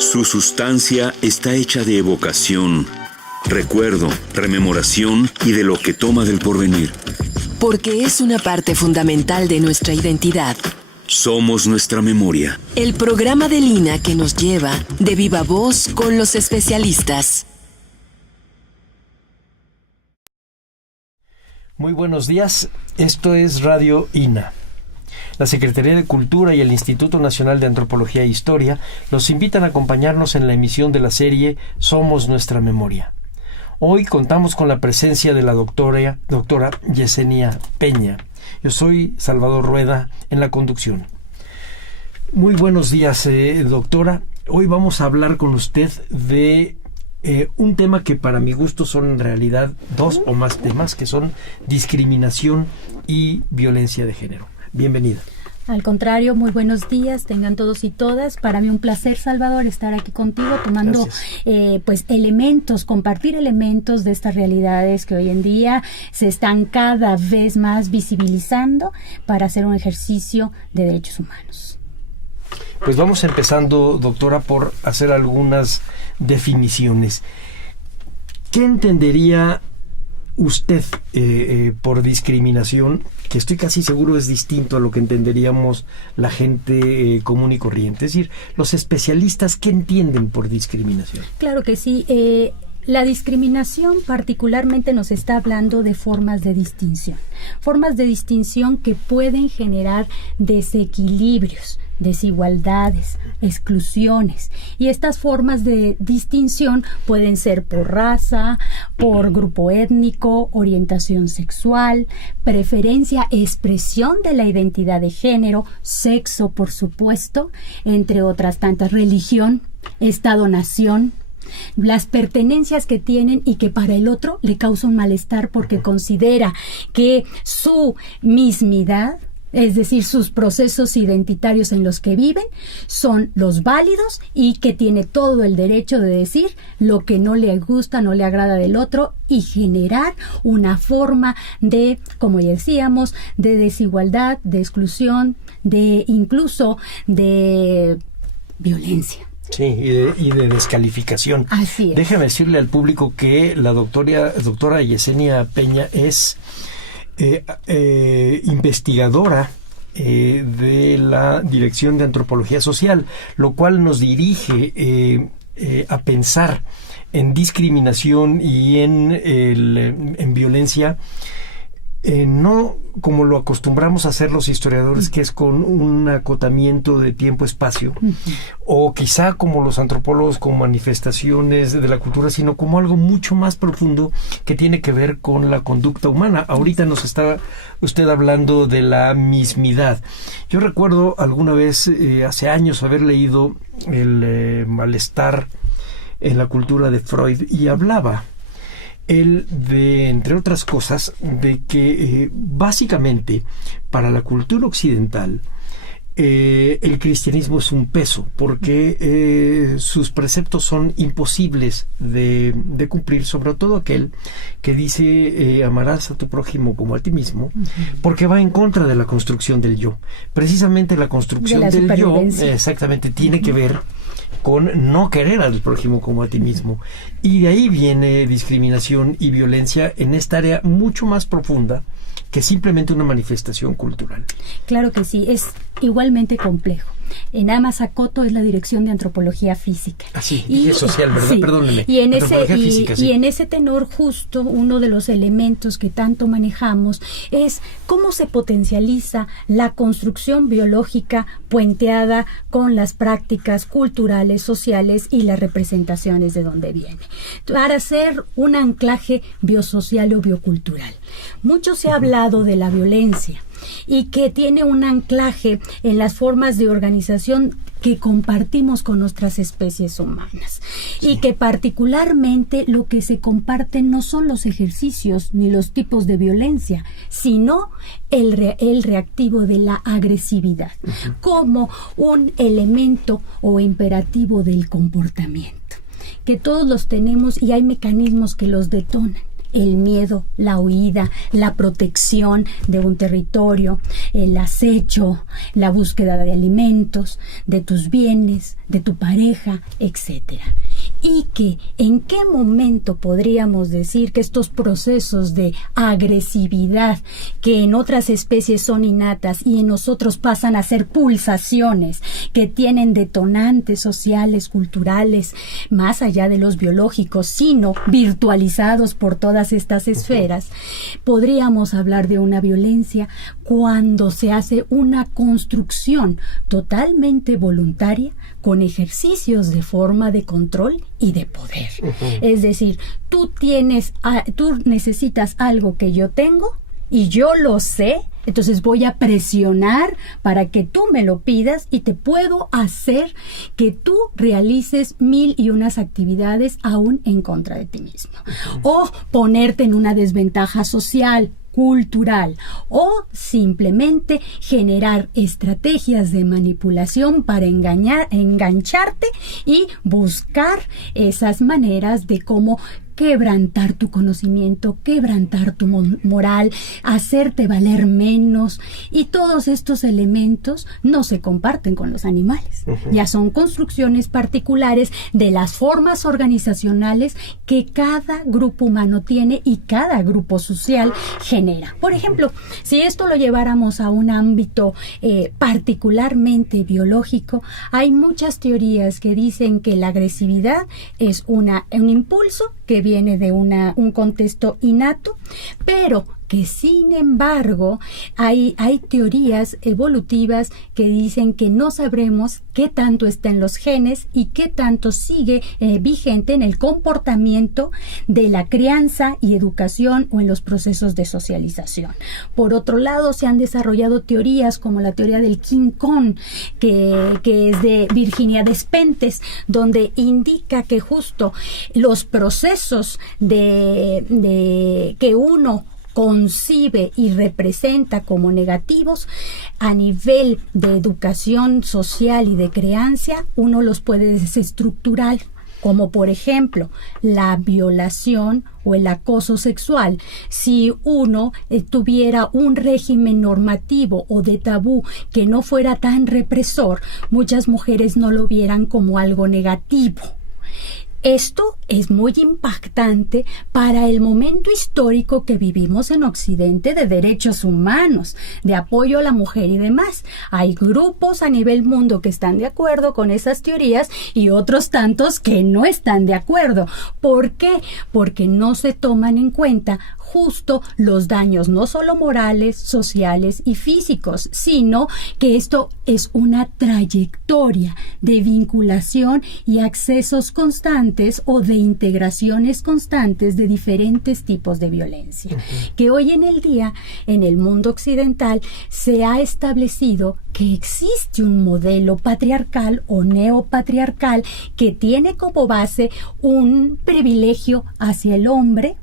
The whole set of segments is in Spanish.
Su sustancia está hecha de evocación, recuerdo, rememoración y de lo que toma del porvenir. Porque es una parte fundamental de nuestra identidad. Somos nuestra memoria. El programa de Lina que nos lleva de viva voz con los especialistas. Muy buenos días, esto es Radio INA. La Secretaría de Cultura y el Instituto Nacional de Antropología e Historia los invitan a acompañarnos en la emisión de la serie Somos Nuestra Memoria. Hoy contamos con la presencia de la doctora Yesenia Peña. Yo soy Salvador Rueda en la conducción. Muy buenos días, doctora. Hoy vamos a hablar con usted de un tema que para mi gusto son en realidad dos o más temas, que son discriminación y violencia de género. Bienvenida. Al contrario, muy buenos días, tengan todos y todas. Para mí un placer, Salvador, estar aquí contigo tomando compartir elementos de estas realidades que hoy en día se están cada vez más visibilizando para hacer un ejercicio de derechos humanos. Pues vamos empezando, doctora, por hacer algunas definiciones. ¿Qué entendería usted por discriminación, que estoy casi seguro es distinto a lo que entenderíamos la gente común y corriente? Es decir, los especialistas, ¿qué entienden por discriminación? Claro que sí. La discriminación particularmente nos está hablando de formas de distinción que pueden generar desequilibrios, desigualdades, exclusiones, y estas formas de distinción pueden ser por raza, por grupo étnico, orientación sexual, preferencia, expresión de la identidad de género, sexo, por supuesto, entre otras tantas, religión, estado-nación, las pertenencias que tienen y que para el otro le causa un malestar porque considera que su mismidad, es decir, sus procesos identitarios en los que viven, son los válidos y que tiene todo el derecho de decir lo que no le gusta, no le agrada del otro y generar una forma de, como ya decíamos, de desigualdad, de exclusión, de incluso de violencia. Sí, y de descalificación. Así es. Déjame decirle al público que la doctora Yesenia Peña es investigadora de la Dirección de Antropología Social, lo cual nos dirige a pensar en discriminación y en violencia, no como lo acostumbramos a hacer los historiadores, que es con un acotamiento de tiempo-espacio, o quizá como los antropólogos con manifestaciones de la cultura, sino como algo mucho más profundo que tiene que ver con la conducta humana. Ahorita nos está usted hablando de la mismidad. Yo recuerdo alguna vez, hace años, haber leído el malestar en la cultura de Freud, y hablaba él de, entre otras cosas, de que básicamente para la cultura occidental el cristianismo es un peso, porque sus preceptos son imposibles de cumplir, sobre todo aquel que dice amarás a tu prójimo como a ti mismo, porque va en contra de la construcción del yo. Precisamente la construcción del yo exactamente tiene que ver con no querer al prójimo como a ti mismo. Y de ahí viene discriminación y violencia en esta área mucho más profunda que simplemente una manifestación cultural. Claro que sí, es igualmente complejo. En Amazacoto es la Dirección de Antropología Física. Sí, y social, ¿verdad? Sí. Perdónenme. Y en ese tenor, justo uno de los elementos que tanto manejamos es cómo se potencializa la construcción biológica puenteada con las prácticas culturales, sociales y las representaciones de donde viene, para hacer un anclaje biosocial o biocultural. Mucho se ha hablado de la violencia y que tiene un anclaje en las formas de organización que compartimos con nuestras especies humanas, y que particularmente lo que se comparten no son los ejercicios ni los tipos de violencia, sino el reactivo de la agresividad como un elemento o imperativo del comportamiento, que todos los tenemos y hay mecanismos que los detonan. el miedo, la huida, la protección de un territorio, el acecho, la búsqueda de alimentos, de tus bienes, de tu pareja, etcétera. Y que en qué momento podríamos decir que estos procesos de agresividad que en otras especies son innatas y en nosotros pasan a ser pulsaciones que tienen detonantes sociales, culturales, más allá de los biológicos, sino virtualizados por todas estas esferas, podríamos hablar de una violencia cuando se hace una construcción totalmente voluntaria con ejercicios de forma de control y de poder. Es decir, tú necesitas algo que yo tengo y yo lo sé, entonces voy a presionar para que tú me lo pidas y te puedo hacer que tú realices 1001 actividades aún en contra de ti mismo. O ponerte en una desventaja social, cultural, o simplemente generar estrategias de manipulación para engancharte y buscar esas maneras de cómo quebrantar tu conocimiento, quebrantar tu moral, hacerte valer menos, y todos estos elementos no se comparten con los animales. Ya son construcciones particulares de las formas organizacionales que cada grupo humano tiene y cada grupo social genera. Por ejemplo, si esto lo lleváramos a un ámbito particularmente biológico, hay muchas teorías que dicen que la agresividad es un impulso que viene de un contexto innato, pero que sin embargo hay teorías evolutivas que dicen que no sabremos qué tanto está en los genes y qué tanto sigue vigente en el comportamiento de la crianza y educación o en los procesos de socialización. Por otro lado, se han desarrollado teorías como la teoría del King Kong, que es de Virginia Despentes, donde indica que justo los procesos de que uno concibe y representa como negativos a nivel de educación social y de crianza, uno los puede desestructurar, como por ejemplo la violación o el acoso sexual. Si uno tuviera un régimen normativo o de tabú que no fuera tan represor, muchas mujeres no lo vieran como algo negativo. Esto es muy impactante para el momento histórico que vivimos en Occidente de derechos humanos, de apoyo a la mujer y demás. Hay grupos a nivel mundo que están de acuerdo con esas teorías y otros tantos que no están de acuerdo. ¿Por qué? Porque no se toman en cuenta justo los daños no solo morales, sociales y físicos, sino que esto es una trayectoria de vinculación y accesos constantes o de integraciones constantes de diferentes tipos de violencia. Que hoy en el día, en el mundo occidental, se ha establecido que existe un modelo patriarcal o neopatriarcal que tiene como base un privilegio hacia el hombre,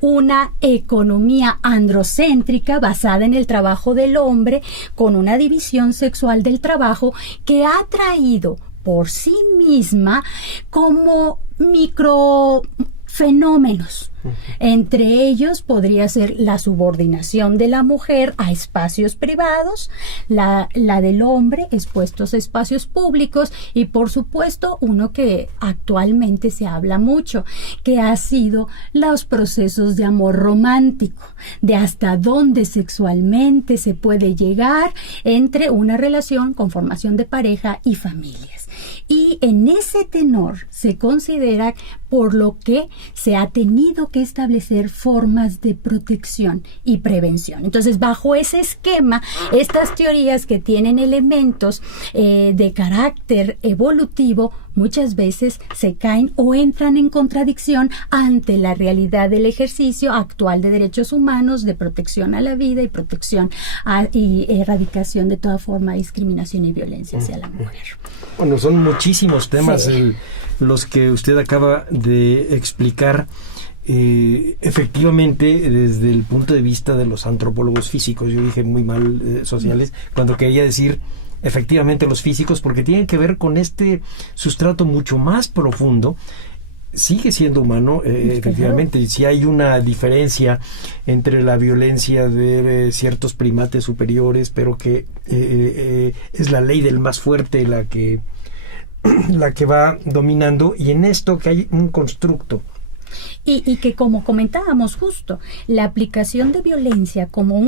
una economía androcéntrica basada en el trabajo del hombre, con una división sexual del trabajo que ha traído por sí misma como microfenómenos. Entre ellos podría ser la subordinación de la mujer a espacios privados, la del hombre expuestos a espacios públicos y por supuesto uno que actualmente se habla mucho, que ha sido los procesos de amor romántico, de hasta dónde sexualmente se puede llegar entre una relación con formación de pareja y familias. Y en ese tenor se considera por lo que se ha tenido que establecer formas de protección y prevención. Entonces, bajo ese esquema, estas teorías que tienen elementos de carácter evolutivo muchas veces se caen o entran en contradicción ante la realidad del ejercicio actual de derechos humanos, de protección a la vida y protección y erradicación de toda forma de discriminación y violencia hacia la mujer. Bueno, son muchísimos temas sí, los que usted acaba de explicar. Efectivamente, desde el punto de vista de los antropólogos físicos, yo dije muy mal sociales, cuando quería decir efectivamente los físicos, porque tienen que ver con este sustrato mucho más profundo. sigue siendo humano, efectivamente. Y si hay una diferencia entre la violencia de ciertos primates superiores, pero que es la ley del más fuerte la que va dominando, y en esto que hay un constructo. Y que, como comentábamos justo, la aplicación de violencia como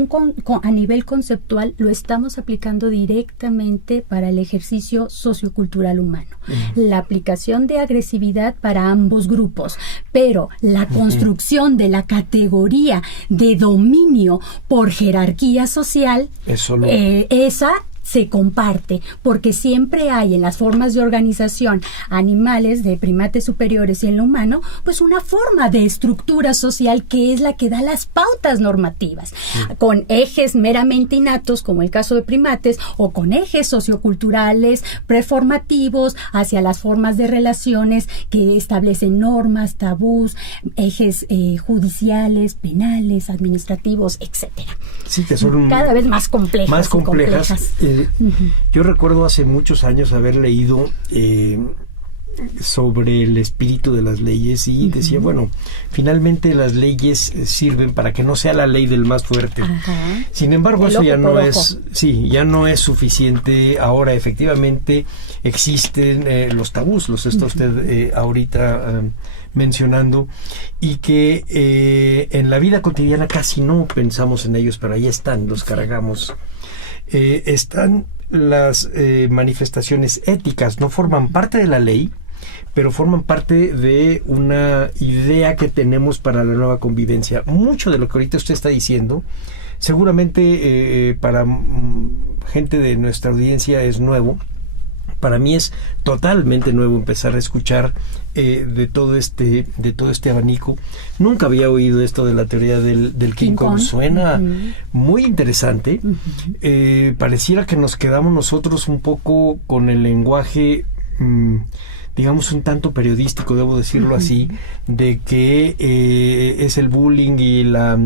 a nivel conceptual lo estamos aplicando directamente para el ejercicio sociocultural humano. La aplicación de agresividad para ambos grupos, pero la construcción de la categoría de dominio por jerarquía social, esa se comparte, porque siempre hay en las formas de organización animales, de primates superiores y en lo humano, pues una forma de estructura social que es la que da las pautas normativas, con ejes meramente innatos, como el caso de primates, o con ejes socioculturales preformativos hacia las formas de relaciones que establecen normas, tabús, ejes judiciales, penales, administrativos, etcétera. Sí, que son cada vez más complejas. Más complejas. Yo recuerdo hace muchos años haber leído sobre el espíritu de las leyes, y decía, bueno, finalmente las leyes sirven para que no sea la ley del más fuerte. Sin embargo, eso ya no es, ya no es suficiente. Ahora efectivamente existen los tabús, los está usted ahorita mencionando, y que en la vida cotidiana casi no pensamos en ellos, pero ahí están, los cargamos. Están las manifestaciones éticas, no forman parte de la ley, pero forman parte de una idea que tenemos para la nueva convivencia. Mucho de lo que ahorita usted está diciendo, seguramente para gente de nuestra audiencia es nuevo. Para mí es totalmente nuevo empezar a escuchar de todo este abanico. Nunca había oído esto de la teoría del King Kong. Suena muy interesante. Pareciera que nos quedamos nosotros un poco con el lenguaje, digamos, un tanto periodístico, debo decirlo así, de que es el bullying y la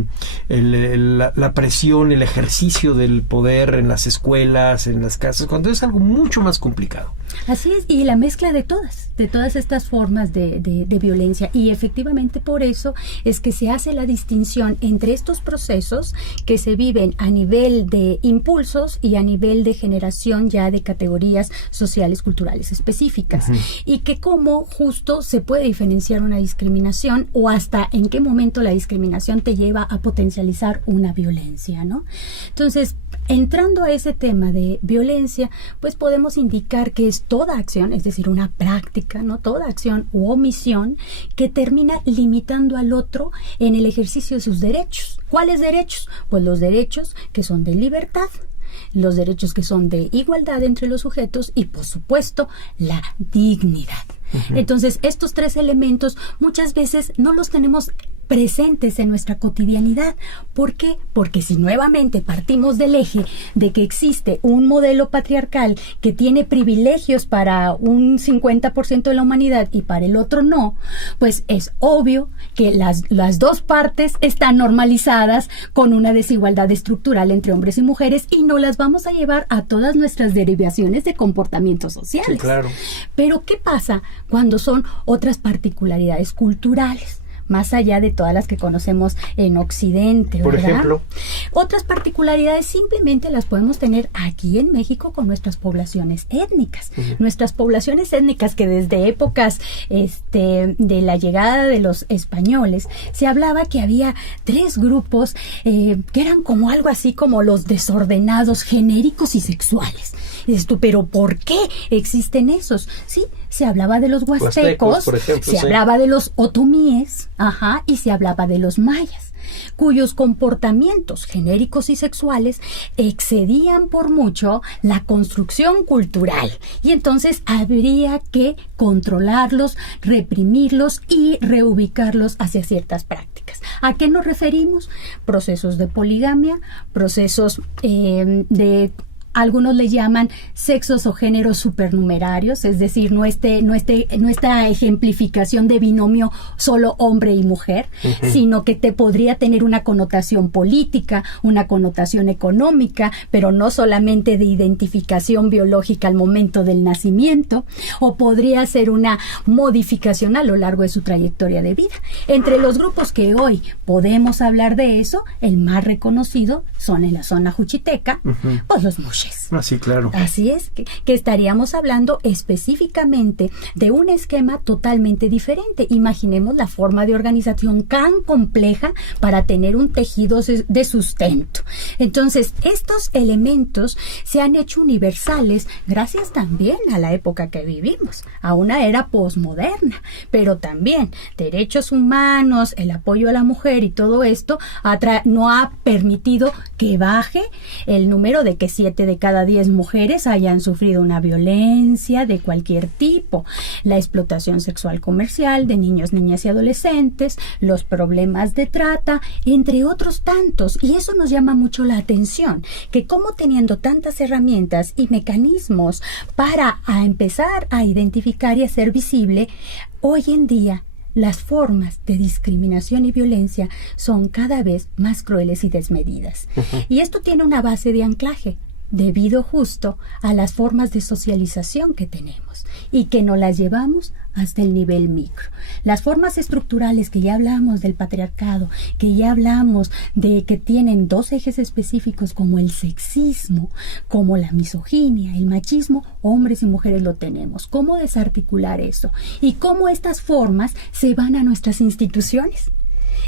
presión, el ejercicio del poder en las escuelas, en las casas, cuando es algo mucho más complicado. Así es, y la mezcla de todas estas formas de violencia, y efectivamente por eso es que se hace la distinción entre estos procesos que se viven a nivel de impulsos y a nivel de generación ya de categorías sociales, culturales específicas, y que cómo justo se puede diferenciar una discriminación, o hasta en qué momento la discriminación te lleva a potencializar una violencia, ¿no? Entonces, entrando a ese tema de violencia, pues podemos indicar que es toda acción, es decir, una práctica, ¿no? Toda acción u omisión que termina limitando al otro en el ejercicio de sus derechos. ¿Cuáles derechos? Pues los derechos que son de libertad, los derechos que son de igualdad entre los sujetos y, por supuesto, la dignidad. Entonces, estos tres elementos muchas veces no los tenemos presentes en nuestra cotidianidad. ¿Por qué? Porque si nuevamente partimos del eje de que existe un modelo patriarcal que tiene privilegios para un 50% de la humanidad y para el otro no, pues es obvio que las dos partes están normalizadas con una desigualdad estructural entre hombres y mujeres, y no las vamos a llevar a todas nuestras derivaciones de comportamientos sociales. Sí, claro. Pero ¿qué pasa cuando son otras particularidades culturales? Más allá de todas las que conocemos en Occidente, ¿verdad? Por ejemplo, otras particularidades simplemente las podemos tener aquí en México con nuestras poblaciones étnicas. Nuestras poblaciones étnicas, que desde épocas de la llegada de los españoles se hablaba que había tres grupos que eran como algo así como los desordenados, genéricos y sexuales. Y dices tú, ¿pero por qué existen esos? Sí, se hablaba de los huastecos, por ejemplo, se hablaba de los otomíes, y se hablaba de los mayas, cuyos comportamientos genéricos y sexuales excedían por mucho la construcción cultural, y entonces habría que controlarlos, reprimirlos y reubicarlos hacia ciertas prácticas. ¿A qué nos referimos? Procesos de poligamia, procesos de algunos le llaman sexos o géneros supernumerarios, es decir, no esta ejemplificación de binomio solo hombre y mujer, sino que te podría tener una connotación política, una connotación económica, pero no solamente de identificación biológica al momento del nacimiento, o podría ser una modificación a lo largo de su trayectoria de vida. Entre los grupos que hoy podemos hablar de eso, el más reconocido son en la zona juchiteca, pues los muxes. Ah, sí, claro. Así es, que estaríamos hablando específicamente de un esquema totalmente diferente. Imaginemos la forma de organización tan compleja para tener un tejido de sustento. Entonces, estos elementos se han hecho universales gracias también a la época que vivimos, a una era posmoderna, pero también derechos humanos, el apoyo a la mujer y todo esto no ha permitido que baje el número de que 7 de cada 10 mujeres hayan sufrido una violencia de cualquier tipo, la explotación sexual comercial de niños, niñas y adolescentes, los problemas de trata, entre otros tantos. Y eso nos llama mucho la atención, que como teniendo tantas herramientas y mecanismos para empezar a identificar y hacer visible, hoy en día las formas de discriminación y violencia son cada vez más crueles y desmedidas. Y esto tiene una base de anclaje, debido justo a las formas de socialización que tenemos y que nos las llevamos hasta el nivel micro. Las formas estructurales que ya hablamos del patriarcado, que ya hablamos de que tienen 2 ejes específicos como el sexismo, como la misoginia, el machismo, hombres y mujeres lo tenemos. ¿Cómo desarticular eso? Y cómo estas formas se van a nuestras instituciones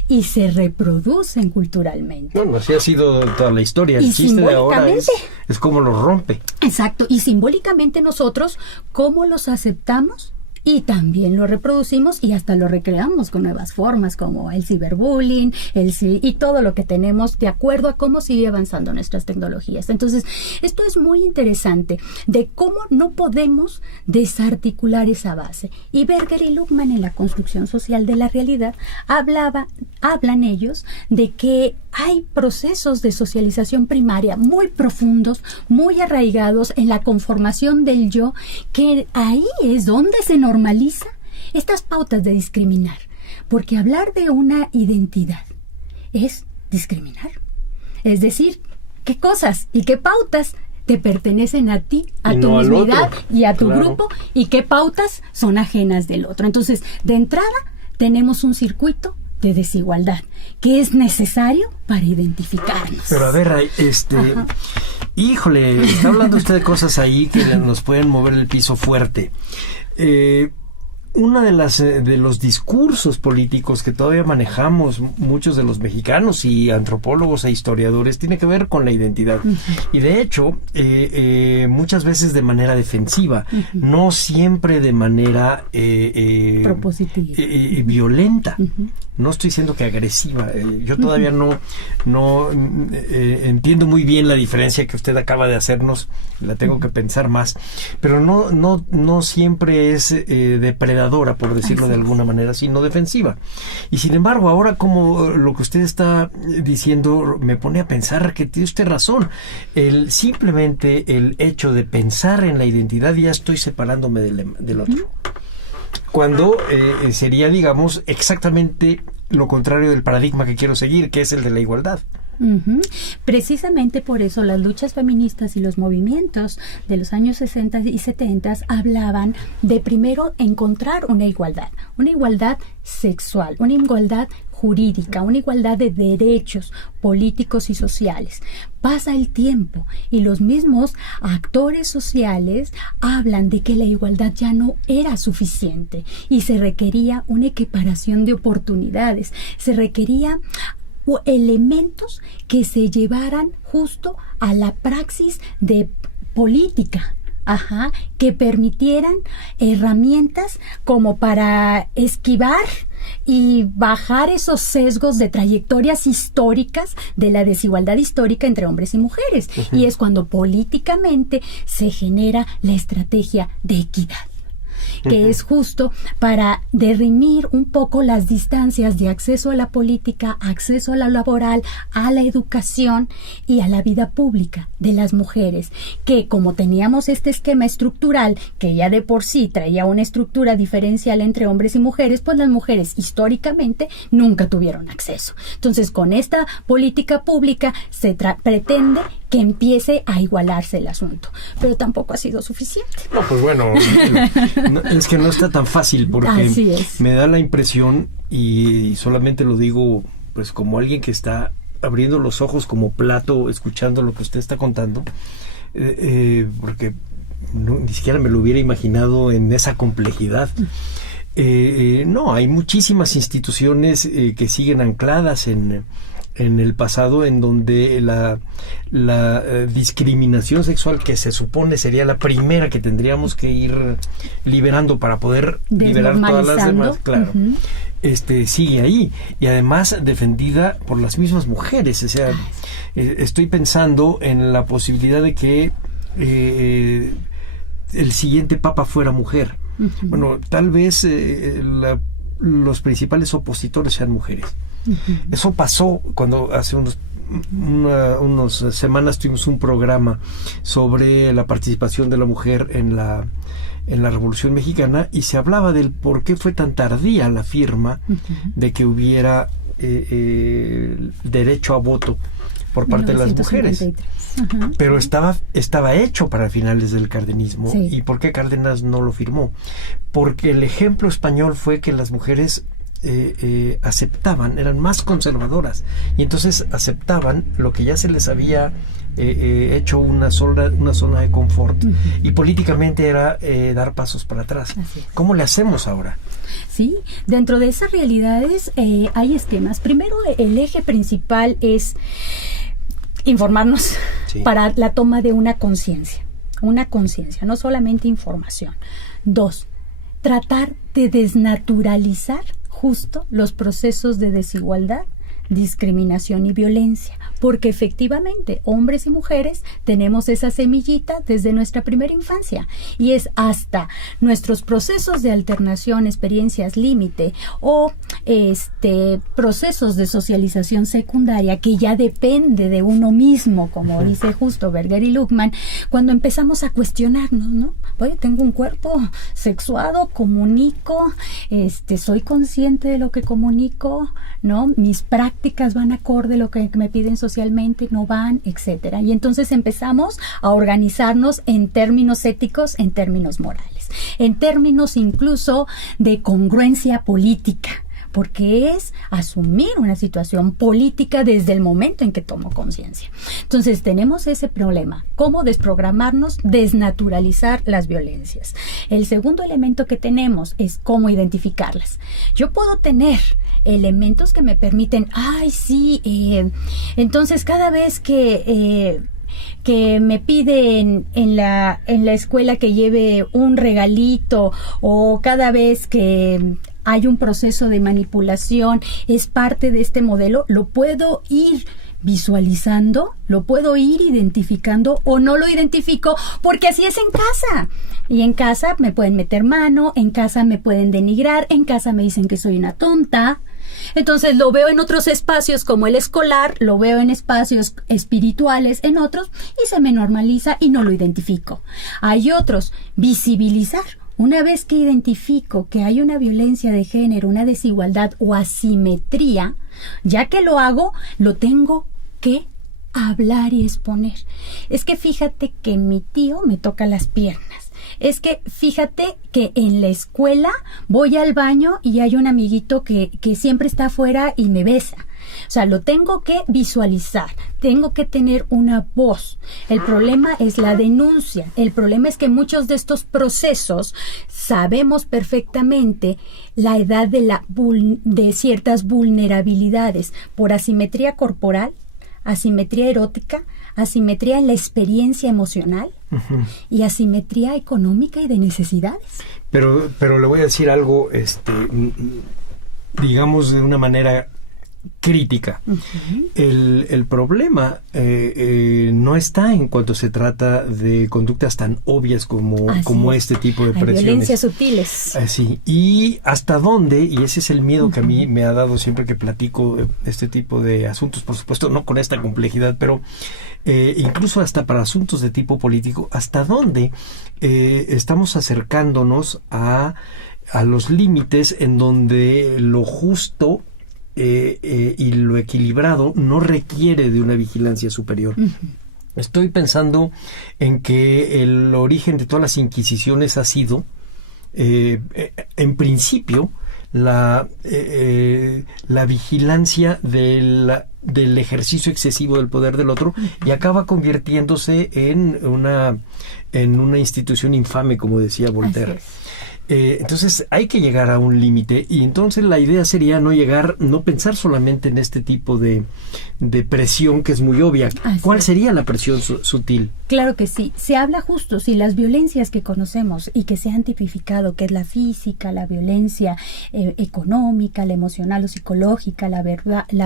y se reproducen culturalmente. Bueno, así ha sido toda la historia. El chiste de ahora es cómo los rompe. Exacto. Y simbólicamente nosotros, ¿cómo los aceptamos? Y también lo reproducimos y hasta lo recreamos con nuevas formas como el ciberbullying, y todo lo que tenemos de acuerdo a cómo sigue avanzando nuestras tecnologías. Entonces, esto es muy interesante de cómo no podemos desarticular esa base. Y Berger y Luckman en la construcción social de la realidad hablan ellos de que hay procesos de socialización primaria muy profundos, muy arraigados en la conformación del yo, que ahí es donde se normaliza estas pautas de discriminar, porque hablar de una identidad es discriminar. Es decir, qué cosas y qué pautas te pertenecen a ti, a tu mismidad y a tu grupo, y qué pautas son ajenas del otro. Entonces, de entrada, tenemos un circuito de desigualdad que es necesario para identificarnos. Pero a ver, híjole, está hablando usted de cosas ahí que nos pueden mover el piso fuerte. Una de los discursos políticos que todavía manejamos muchos de los mexicanos y antropólogos e historiadores tiene que ver con la identidad. Y de hecho, muchas veces de manera defensiva, no siempre de manera propositiva, violenta. No estoy diciendo que agresiva. Yo todavía no entiendo muy bien la diferencia que usted acaba de hacernos. La tengo que pensar más. Pero no siempre es depredadora, por decirlo de alguna manera, sino defensiva. Y sin embargo, ahora como lo que usted está diciendo me pone a pensar que tiene usted razón. Simplemente el hecho de pensar en la identidad, ya estoy separándome del otro. Cuando sería, digamos, exactamente lo contrario del paradigma que quiero seguir, que es el de la igualdad. Precisamente por eso las luchas feministas y los movimientos de los años 60 y 70 hablaban de primero encontrar una igualdad sexual, una igualdad jurídica, una igualdad de derechos políticos y sociales. Pasa el tiempo y los mismos actores sociales hablan de que la igualdad ya no era suficiente y se requería una equiparación de oportunidades, se requería elementos que se llevaran justo a la praxis de política, que permitieran herramientas como para esquivar y bajar esos sesgos de trayectorias históricas de la desigualdad histórica entre hombres y mujeres. Y es cuando políticamente se genera la estrategia de equidad, que es justo para derrimir un poco las distancias de acceso a la política, acceso a la laboral, a la educación y a la vida pública de las mujeres, que como teníamos este esquema estructural que ya de por sí traía una estructura diferencial entre hombres y mujeres, pues las mujeres históricamente nunca tuvieron acceso. Entonces, con esta política pública se pretende que empiece a igualarse el asunto, pero tampoco ha sido suficiente. No, pues bueno, es que no está tan fácil, porque me da la impresión, y solamente lo digo pues como alguien que está abriendo los ojos como plato escuchando lo que usted está contando, porque ni siquiera me lo hubiera imaginado en esa complejidad. No, hay muchísimas instituciones que siguen ancladas en el pasado, en donde la discriminación sexual, que se supone sería la primera que tendríamos que ir liberando para poder liberar todas las demás, claro, sigue ahí, y además defendida por las mismas mujeres. O sea, estoy pensando en la posibilidad de que el siguiente papa fuera mujer. Bueno, tal vez los principales opositores sean mujeres. Eso pasó cuando hace unas semanas tuvimos un programa sobre la participación de la mujer en la Revolución Mexicana, y se hablaba del por qué fue tan tardía la firma de que hubiera derecho a voto por parte de las mujeres. Pero estaba hecho para finales del cardenismo. ¿Y por qué Cárdenas no lo firmó? Porque el ejemplo español fue que las mujeres aceptaban, eran más conservadoras, y entonces aceptaban lo que ya se les había hecho una zona de confort, y políticamente era dar pasos para atrás. ¿Cómo le hacemos ahora? Sí, dentro de esas realidades hay esquemas. Primero, el eje principal es informarnos para la toma de una conciencia, no solamente información. 2, tratar de desnaturalizar justo los procesos de desigualdad, discriminación y violencia, porque efectivamente hombres y mujeres tenemos esa semillita desde nuestra primera infancia, y es hasta nuestros procesos de alternación, experiencias límite o procesos de socialización secundaria, que ya depende de uno mismo, como dice justo Berger y Luckmann, cuando empezamos a cuestionarnos, ¿no? Oye, tengo un cuerpo sexuado, comunico, soy consciente de lo que comunico, ¿no? Mis prácticas van acorde a lo que me piden socialmente, no van, etcétera. Y entonces empezamos a organizarnos en términos éticos, en términos morales, en términos incluso de congruencia política, porque es asumir una situación política desde el momento en que tomo conciencia. Entonces tenemos ese problema, cómo desprogramarnos, desnaturalizar las violencias. El segundo elemento que tenemos es cómo identificarlas. Yo puedo tener elementos que me permiten, entonces cada vez que me piden en la escuela que lleve un regalito, o cada vez que hay un proceso de manipulación, es parte de este modelo, lo puedo ir visualizando, lo puedo ir identificando, o no lo identifico porque así es en casa. Y en casa me pueden meter mano, en casa me pueden denigrar, en casa me dicen que soy una tonta. Entonces lo veo en otros espacios como el escolar, lo veo en espacios espirituales, en otros, y se me normaliza y no lo identifico. Hay otros, visibilizar. Una vez que identifico que hay una violencia de género, una desigualdad o asimetría, ya que lo hago, lo tengo que hablar y exponer. Es que fíjate que mi tío me toca las piernas. Es que fíjate que en la escuela voy al baño y hay un amiguito que siempre está afuera y me besa. O sea, lo tengo que visualizar, tengo que tener una voz. El problema es la denuncia. El problema es que muchos de estos procesos sabemos perfectamente la edad de ciertas vulnerabilidades por asimetría corporal, asimetría erótica, asimetría en la experiencia emocional y asimetría económica y de necesidades. Pero le voy a decir algo, digamos de una manera crítica. El problema no está en cuanto se trata de conductas tan obvias como este tipo de presiones. Violencias sutiles. Sí. Y hasta dónde, y ese es el miedo que a mí me ha dado siempre que platico este tipo de asuntos, por supuesto no con esta complejidad, pero incluso hasta para asuntos de tipo político, hasta dónde estamos acercándonos a los límites en donde lo justo y lo equilibrado no requiere de una vigilancia superior. Estoy pensando en que el origen de todas las inquisiciones ha sido, en principio, la vigilancia del ejercicio excesivo del poder del otro, y acaba convirtiéndose en una institución infame, como decía Voltaire. Entonces hay que llegar a un límite, y entonces la idea sería no pensar solamente en este tipo de presión que es muy obvia. ¿Cuál sería la presión sutil? Claro que sí. Se habla justo, si las violencias que conocemos y que se han tipificado, que es la física, la violencia económica, la emocional o psicológica, la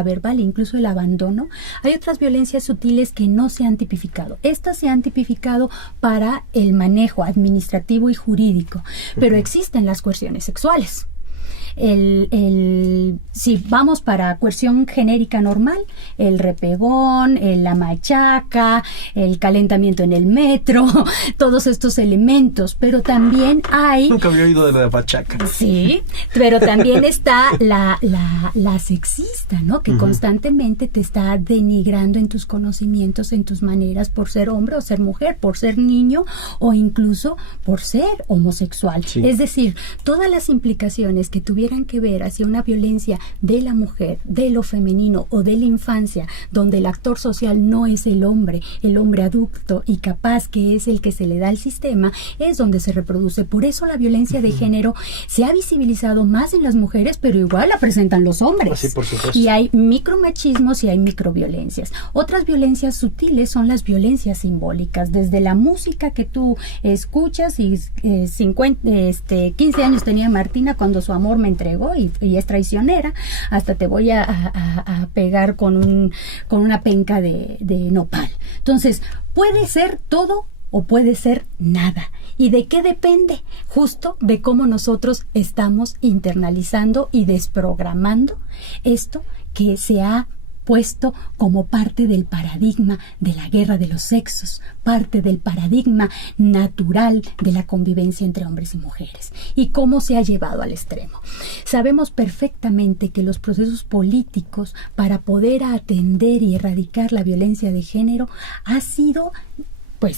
verbal e incluso el abandono, hay otras violencias sutiles que no se han tipificado. Estas se han tipificado para el manejo administrativo y jurídico, pero existen las coerciones sexuales. Si vamos para coerción genérica normal, el repegón, la machaca, el calentamiento en el metro, todos estos elementos, pero también hay... Nunca había oído de la machaca. Sí, pero también está la sexista, ¿no? Que constantemente te está denigrando en tus conocimientos, en tus maneras, por ser hombre o ser mujer, por ser niño o incluso por ser homosexual. Sí. Es decir, todas las implicaciones que tuvieran que ver hacia una violencia de la mujer, de lo femenino o de la infancia, donde el actor social no es el hombre adulto y capaz, que es el que se le da al sistema, es donde se reproduce. Por eso la violencia de género se ha visibilizado más en las mujeres, pero igual la presentan los hombres. Así, por supuesto. Y hay micromachismos y hay microviolencias. Otras violencias sutiles son las violencias simbólicas, desde la música que tú escuchas, y 15 años tenía Martina cuando su amor me entregó y es traicionera, hasta te voy a pegar con una penca de nopal. Entonces, puede ser todo o puede ser nada. ¿Y de qué depende? Justo de cómo nosotros estamos internalizando y desprogramando esto que se ha puesto como parte del paradigma de la guerra de los sexos, parte del paradigma natural de la convivencia entre hombres y mujeres, y cómo se ha llevado al extremo. Sabemos perfectamente que los procesos políticos para poder atender y erradicar la violencia de género ha sido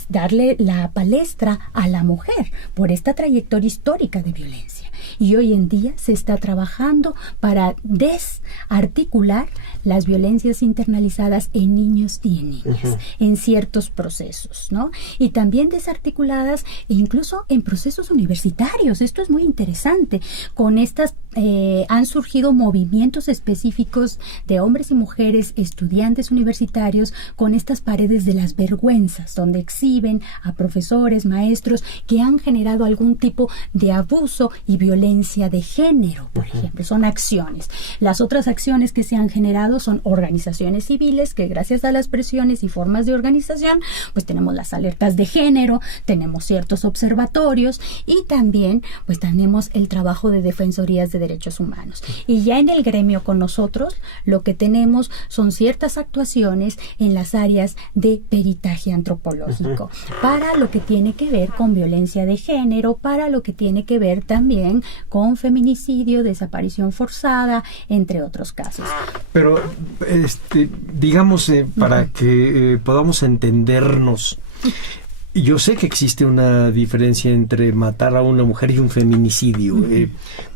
darle la palestra a la mujer por esta trayectoria histórica de violencia. Y hoy en día se está trabajando para desarticular las violencias internalizadas en niños y en niñas, en ciertos procesos, ¿no? Y también desarticuladas incluso en procesos universitarios. Esto es muy interesante. Con estas han surgido movimientos específicos de hombres y mujeres, estudiantes universitarios, con estas paredes de las vergüenzas, donde exhiben a profesores, maestros que han generado algún tipo de abuso y violencia de género, por ejemplo. Son acciones. Las otras acciones que se han generado son organizaciones civiles que, gracias a las presiones y formas de organización, pues tenemos las alertas de género, tenemos ciertos observatorios y también pues tenemos el trabajo de defensorías de derechos humanos. Y ya en el gremio con nosotros lo que tenemos son ciertas actuaciones en las áreas de peritaje antropológico para lo que tiene que ver con violencia de género, para lo que tiene que ver también con feminicidio, desaparición forzada, entre otros casos. Pero, digamos, para que podamos entendernos, yo sé que existe una diferencia entre matar a una mujer y un feminicidio.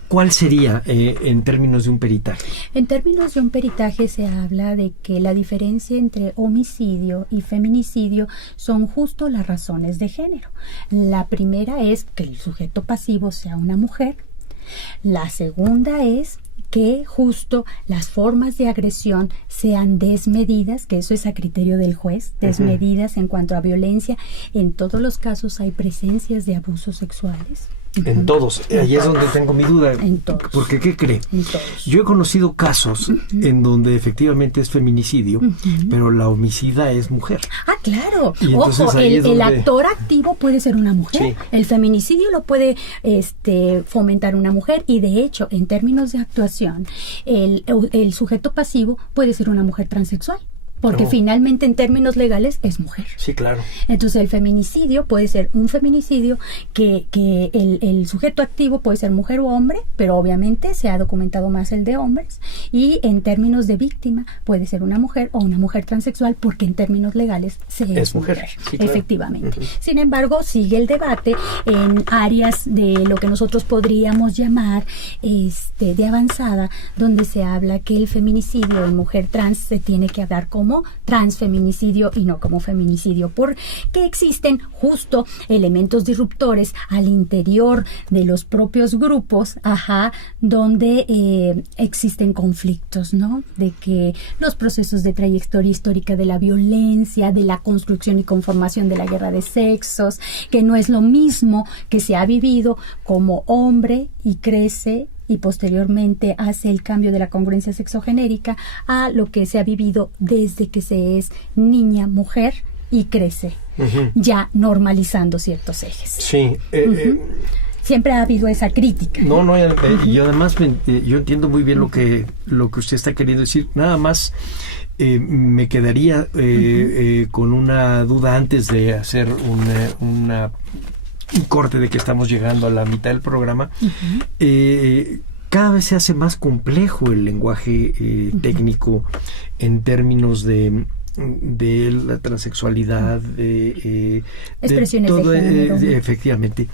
¿Cuál sería en términos de un peritaje? En términos de un peritaje se habla de que la diferencia entre homicidio y feminicidio son justo las razones de género. La primera es que el sujeto pasivo sea una mujer. La segunda es que justo las formas de agresión sean desmedidas, que eso es a criterio del juez, desmedidas en cuanto a violencia. En todos los casos hay presencias de abusos sexuales. En todos. Ahí es donde tengo mi duda. En todos. Porque, ¿qué cree? En todos. Yo he conocido casos en donde efectivamente es feminicidio, pero la homicida es mujer. Ah, claro. Y entonces Ojo, ahí es el donde- actor activo puede ser una mujer. Sí. El feminicidio lo puede fomentar una mujer, y de hecho, en términos de actuación, el sujeto pasivo puede ser una mujer transexual. Porque Oh. finalmente, en términos legales, es mujer. Sí, claro. Entonces, el feminicidio puede ser un feminicidio que el sujeto activo puede ser mujer o hombre, pero obviamente se ha documentado más el de hombres. Y en términos de víctima, puede ser una mujer o una mujer transexual, porque en términos legales es mujer. Sí, claro. Efectivamente. Sin embargo, sigue el debate en áreas de lo que nosotros podríamos llamar de avanzada, donde se habla que el feminicidio en mujer trans se tiene que hablar como transfeminicidio y no como feminicidio, porque existen justo elementos disruptores al interior de los propios grupos, donde existen conflictos, ¿no? De que los procesos de trayectoria histórica de la violencia, de la construcción y conformación de la guerra de sexos, que no es lo mismo que se ha vivido como hombre y crece y posteriormente hace el cambio de la congruencia sexogenérica a lo que se ha vivido desde que se es niña, mujer y crece, ya normalizando ciertos ejes. Sí. Siempre ha habido esa crítica. No, y además yo entiendo muy bien lo que usted está queriendo decir. Nada más me quedaría con una duda antes de hacer un corte de que estamos llegando a la mitad del programa. Cada vez se hace más complejo el lenguaje técnico en términos de la transexualidad, expresiones de todo, de género. Efectivamente.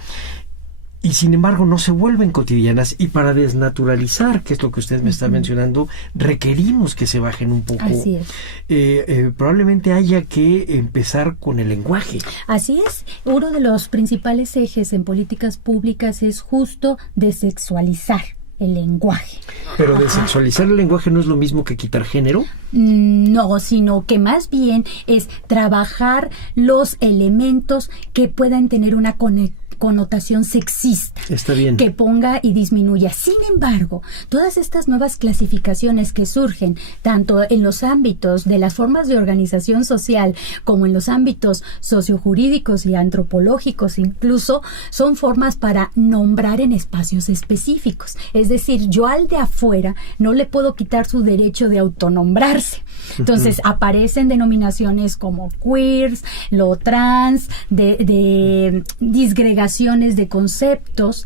Y sin embargo no se vuelven cotidianas, y para desnaturalizar, que es lo que usted me está mencionando, requerimos que se bajen un poco. Así es. Probablemente haya que empezar con el lenguaje. Así es. Uno de los principales ejes en políticas públicas es justo desexualizar el lenguaje. Pero desexualizar el lenguaje no es lo mismo que quitar género. No, sino que más bien es trabajar los elementos que puedan tener una connotación sexista. Está bien. Que ponga y disminuya. Sin embargo, todas estas nuevas clasificaciones que surgen, tanto en los ámbitos de las formas de organización social como en los ámbitos sociojurídicos y antropológicos incluso, son formas para nombrar en espacios específicos. Es decir, yo al de afuera no le puedo quitar su derecho de autonombrarse. Entonces, aparecen denominaciones como queers, lo trans, de disgregaciones de conceptos,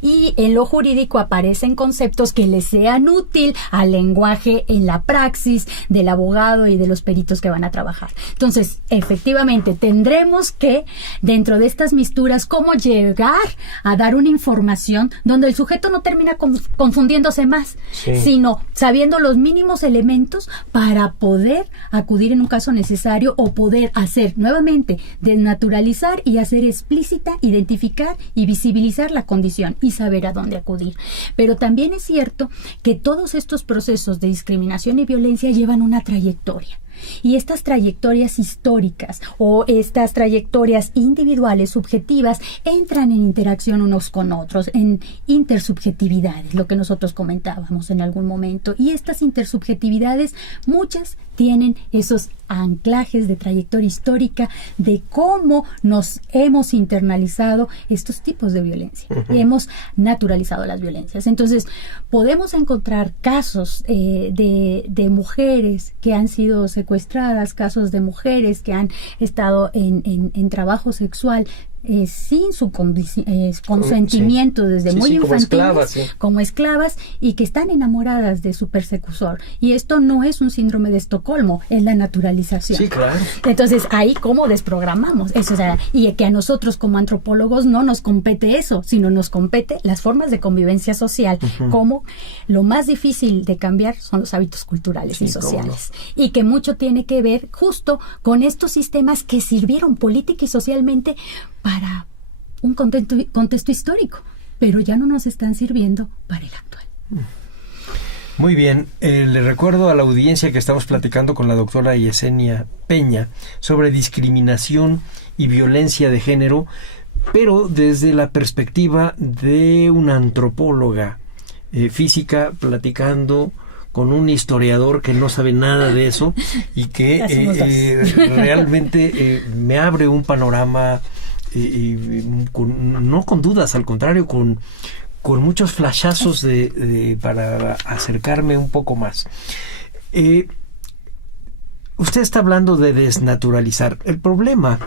y en lo jurídico aparecen conceptos que le sean útil al lenguaje en la praxis del abogado y de los peritos que van a trabajar. Entonces, efectivamente, tendremos que, dentro de estas misturas, cómo llegar a dar una información donde el sujeto no termina confundiéndose más, sino sabiendo los mínimos elementos para poder acudir en un caso necesario o poder hacer nuevamente, desnaturalizar y hacer explícita, identificar y visibilizar la condición y saber a dónde acudir. Pero también es cierto que todos estos procesos de discriminación y violencia llevan una trayectoria. Y estas trayectorias históricas o estas trayectorias individuales, subjetivas, entran en interacción unos con otros, en intersubjetividades, lo que nosotros comentábamos en algún momento. Y estas intersubjetividades, muchas tienen esos anclajes de trayectoria histórica de cómo nos hemos internalizado estos tipos de violencia y hemos naturalizado las violencias. Entonces, podemos encontrar casos de mujeres que han sido secuestradas, casos de mujeres que han estado en trabajo sexual sin su consentimiento desde muy infantiles, como esclavas, y que están enamoradas de su persecutor. Y esto no es un síndrome de Estocolmo, es la naturalización. Sí, claro. Entonces, ahí cómo desprogramamos eso, o sea, y que a nosotros como antropólogos no nos compete eso, sino nos compete las formas de convivencia social, como lo más difícil de cambiar son los hábitos culturales y sociales. No. Y que mucho tiene que ver justo con estos sistemas que sirvieron política y socialmente para un contexto histórico, pero ya no nos están sirviendo para el actual. Muy bien, le recuerdo a la audiencia que estamos platicando con la doctora Yesenia Peña sobre discriminación y violencia de género. pero desde la perspectiva de una antropóloga física platicando con un historiador que no sabe nada de eso y que realmente me abre un panorama no con dudas, al contrario, con muchos flashazos para acercarme un poco más. Usted está hablando de desnaturalizar. El problema,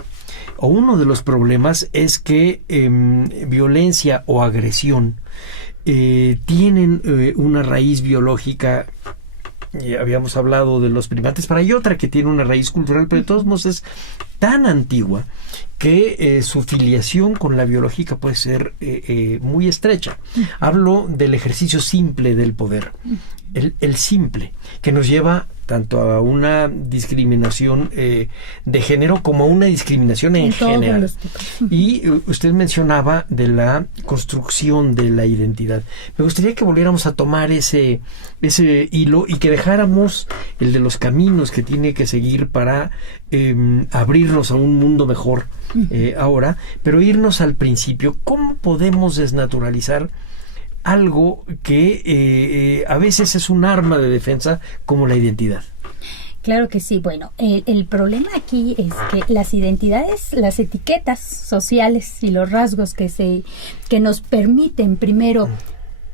o uno de los problemas, es que violencia o agresión tienen una raíz biológica. Habíamos hablado de los primates, pero hay otra que tiene una raíz cultural, pero de todos modos es tan antigua que su filiación con la biológica puede ser muy estrecha. Hablo del ejercicio simple del poder, el simple, que nos lleva tanto a una discriminación de género como a una discriminación en general. Y usted mencionaba de la construcción de la identidad. Me gustaría que volviéramos a tomar ese hilo y que dejáramos el de los caminos que tiene que seguir para abrirnos a un mundo mejor ahora, pero irnos al principio. ¿Cómo podemos desnaturalizar algo que a veces es un arma de defensa como la identidad? Claro que sí. Bueno, el problema aquí es que las identidades, las etiquetas sociales y los rasgos que nos permiten primero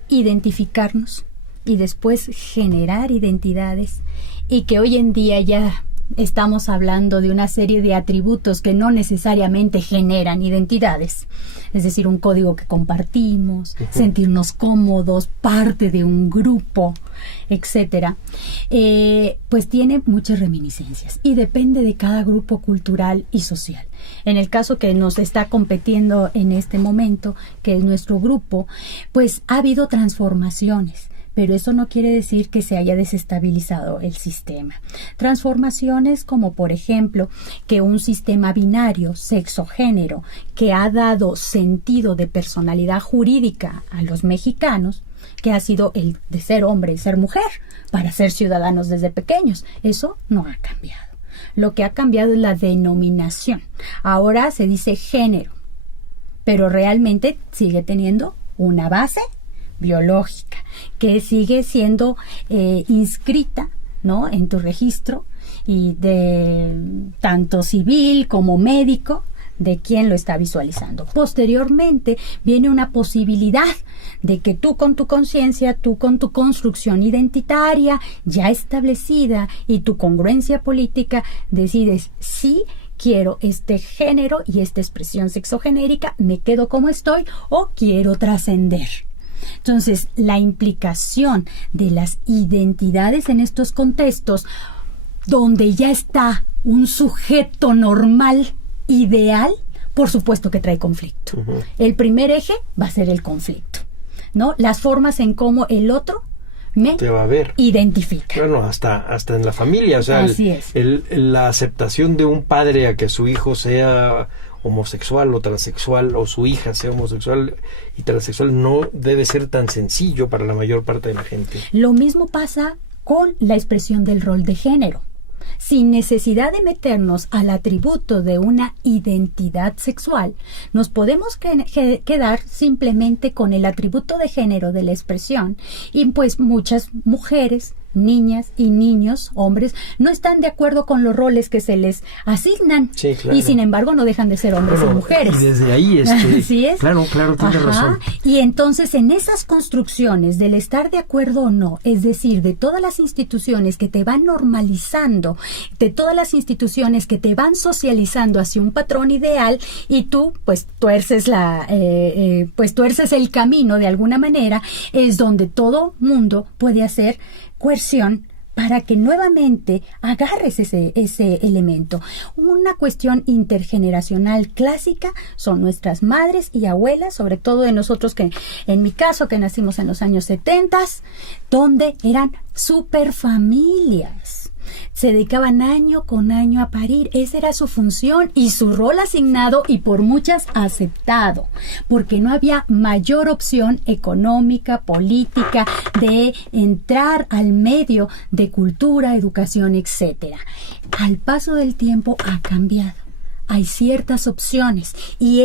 identificarnos y después generar identidades, y que hoy en día ya estamos hablando de una serie de atributos que no necesariamente generan identidades, es decir, un código que compartimos, sentirnos cómodos, parte de un grupo, etcétera, pues tiene muchas reminiscencias y depende de cada grupo cultural y social. En el caso que nos está competiendo en este momento, que es nuestro grupo, pues ha habido transformaciones, pero eso no quiere decir que se haya desestabilizado el sistema. Transformaciones como, por ejemplo, que un sistema binario, sexo-género, que ha dado sentido de personalidad jurídica a los mexicanos, que ha sido el de ser hombre y ser mujer, para ser ciudadanos desde pequeños. Eso no ha cambiado. Lo que ha cambiado es la denominación. Ahora se dice género, pero realmente sigue teniendo una base biológica que sigue siendo inscrita, ¿no?, en tu registro, y de tanto civil como médico, de quien lo está visualizando. Posteriormente viene una posibilidad de que tú con tu conciencia, tú con tu construcción identitaria ya establecida y tu congruencia política, decides si quiero este género y esta expresión sexogenérica, me quedo como estoy o quiero trascender. Entonces, la implicación de las identidades en estos contextos, donde ya está un sujeto normal, ideal, por supuesto que trae conflicto. El primer eje va a ser el conflicto, ¿no? Las formas en cómo el otro te va a ver, identifica. Bueno, hasta en la familia, o sea, la aceptación de un padre a que su hijo sea homosexual o transexual, o su hija sea homosexual y transexual, no debe ser tan sencillo para la mayor parte de la gente. Lo mismo pasa con la expresión del rol de género. Sin necesidad de meternos al atributo de una identidad sexual, nos podemos quedar simplemente con el atributo de género de la expresión, y pues muchas mujeres, niñas y niños, hombres, no están de acuerdo con los roles que se les asignan. Sí, claro. Y sin embargo no dejan de ser hombres y mujeres. Y desde ahí ¿Sí es? Claro, tiene razón. Y entonces en esas construcciones del estar de acuerdo o no, es decir, de todas las instituciones que te van normalizando, de todas las instituciones que te van socializando hacia un patrón ideal, y tú pues tuerces el camino de alguna manera, es donde todo mundo puede hacer coerción para que nuevamente agarres ese elemento. Una cuestión intergeneracional clásica son nuestras madres y abuelas, sobre todo de nosotros, que en mi caso, que nacimos en los años 70, donde eran superfamilias. Se dedicaban año con año a parir. Esa era su función y su rol asignado, y por muchas aceptado, porque no había mayor opción económica, política, de entrar al medio de cultura, educación, etcétera. Al paso del tiempo ha cambiado. hay ciertas opciones y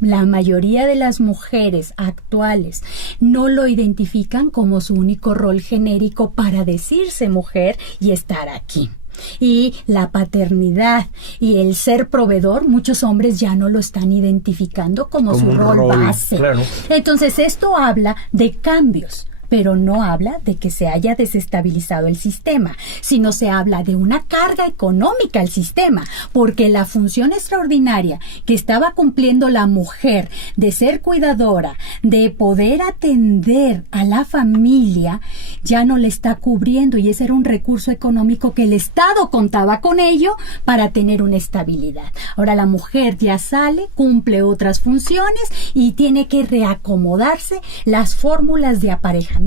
la mayoría de las mujeres actuales no lo identifican como su único rol genérico para decirse mujer y estar aquí. Y la paternidad y el ser proveedor, muchos hombres ya no lo están identificando como su rol base. Claro. Entonces esto habla de cambios, pero no habla de que se haya desestabilizado el sistema, sino se habla de una carga económica al sistema, porque la función extraordinaria que estaba cumpliendo la mujer de ser cuidadora, de poder atender a la familia, ya no le está cubriendo, y ese era un recurso económico que el Estado contaba con ello para tener una estabilidad. Ahora la mujer ya sale, cumple otras funciones y tiene que reacomodarse las fórmulas de aparejamiento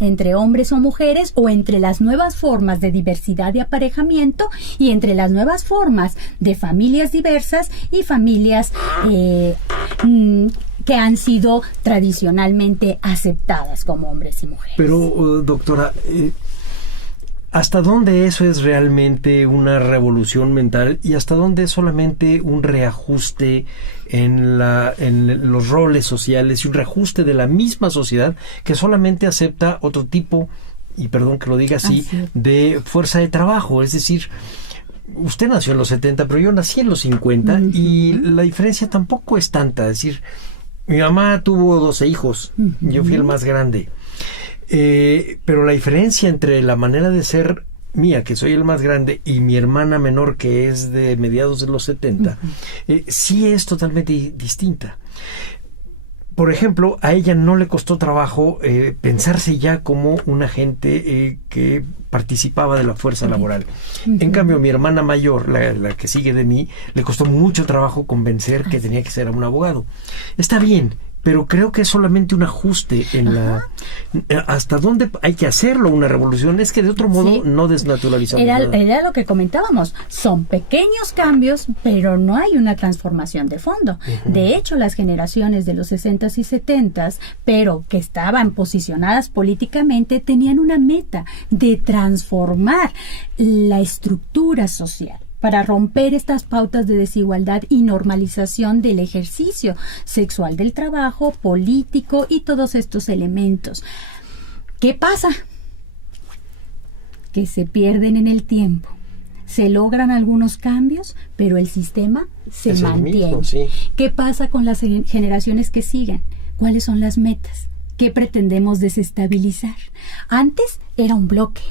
entre hombres o mujeres, o entre las nuevas formas de diversidad de aparejamiento y entre las nuevas formas de familias diversas y familias que han sido tradicionalmente aceptadas como hombres y mujeres. Pero, doctora, ¿hasta dónde eso es realmente una revolución mental y hasta dónde es solamente un reajuste en los roles sociales y un reajuste de la misma sociedad que solamente acepta otro tipo, y perdón que lo diga así, de fuerza de trabajo? Es decir, usted nació en los 70, pero yo nací en los 50 y la diferencia tampoco es tanta. Es decir, mi mamá tuvo 12 hijos, yo fui el más grande. Pero la diferencia entre la manera de ser mía, que soy el más grande, y mi hermana menor, que es de mediados de los 70, sí es totalmente distinta. Por ejemplo, a ella no le costó trabajo pensarse ya como un agente que participaba de la fuerza laboral. En cambio, mi hermana mayor, la que sigue de mí, le costó mucho trabajo convencer que tenía que ser un abogado. Está bien, pero creo que es solamente un ajuste en hasta dónde hay que hacerlo una revolución. Es que de otro modo no desnaturalizamos nada. Era lo que comentábamos, son pequeños cambios, pero no hay una transformación de fondo. De hecho, las generaciones de los 60s y 70s, pero que estaban posicionadas políticamente, tenían una meta de transformar la estructura social, para romper estas pautas de desigualdad y normalización del ejercicio sexual del trabajo, político y todos estos elementos. ¿Qué pasa? Que se pierden en el tiempo. Se logran algunos cambios, pero el sistema se mantiene. Mismo, sí. ¿Qué pasa con las generaciones que siguen? ¿Cuáles son las metas? ¿Qué pretendemos desestabilizar? Antes era un bloque.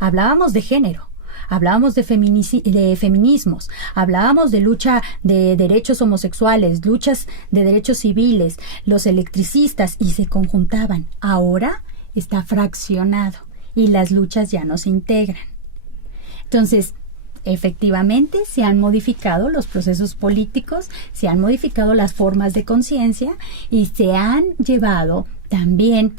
Hablábamos de género. Hablábamos de feminismos, hablábamos de lucha de derechos homosexuales, luchas de derechos civiles, los electricistas, y se conjuntaban. Ahora está fraccionado y las luchas ya no se integran. Entonces, efectivamente, se han modificado los procesos políticos, se han modificado las formas de conciencia y se han llevado también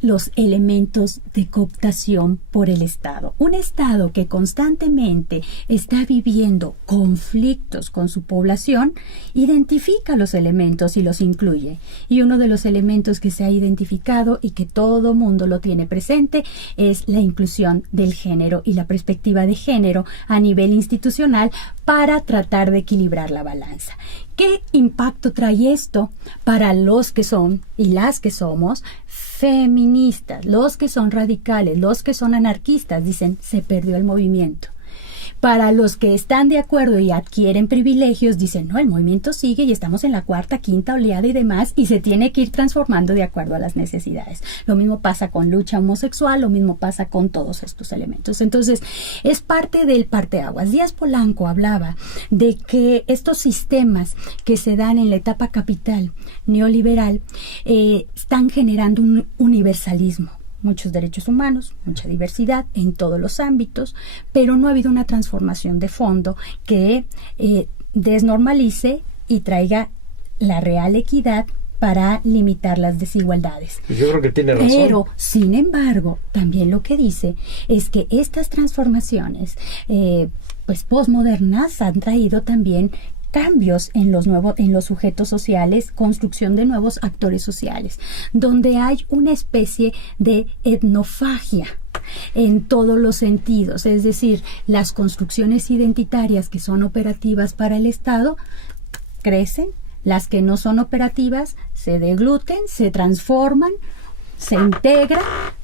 los elementos de cooptación por el Estado. Un Estado que constantemente está viviendo conflictos con su población, identifica los elementos y los incluye. Y uno de los elementos que se ha identificado y que todo mundo lo tiene presente es la inclusión del género y la perspectiva de género a nivel institucional para tratar de equilibrar la balanza. ¿Qué impacto trae esto para los que son y las que somos feministas, los que son radicales, los que son anarquistas? Dicen, se perdió el movimiento. Para los que están de acuerdo y adquieren privilegios, dicen, no, el movimiento sigue y estamos en la cuarta, quinta oleada y demás, y se tiene que ir transformando de acuerdo a las necesidades. Lo mismo pasa con lucha homosexual, lo mismo pasa con todos estos elementos. Entonces, es parte del parteaguas. Díaz Polanco hablaba de que estos sistemas que se dan en la etapa capital neoliberal están generando un universalismo. Muchos derechos humanos, mucha diversidad en todos los ámbitos, pero no ha habido una transformación de fondo que desnormalice y traiga la real equidad para limitar las desigualdades. Yo creo que tiene razón. Pero, sin embargo, también lo que dice es que estas transformaciones posmodernas han traído también cambios en los sujetos sociales, construcción de nuevos actores sociales, donde hay una especie de etnofagia en todos los sentidos, es decir, las construcciones identitarias que son operativas para el Estado crecen, las que no son operativas se degluten, se transforman, se integran,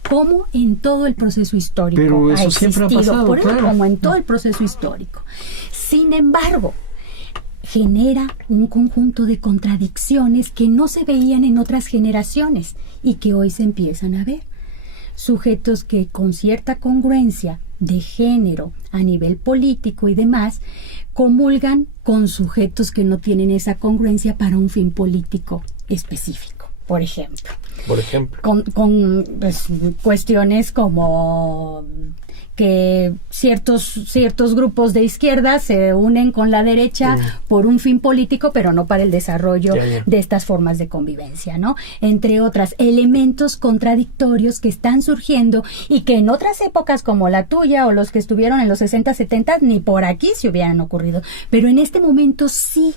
como en todo el proceso histórico. Pero eso siempre ha pasado, por eso, claro. como en todo el proceso histórico. Sin embargo, genera un conjunto de contradicciones que no se veían en otras generaciones y que hoy se empiezan a ver. Sujetos que con cierta congruencia de género a nivel político y demás comulgan con sujetos que no tienen esa congruencia para un fin político específico, por ejemplo. Con pues, cuestiones como que ciertos grupos de izquierda se unen con la derecha por un fin político, pero no para el desarrollo de estas formas de convivencia, ¿no? Entre otras, elementos contradictorios que están surgiendo y que en otras épocas como la tuya o los que estuvieron en los 60, 70, ni por aquí se hubieran ocurrido. Pero en este momento sí,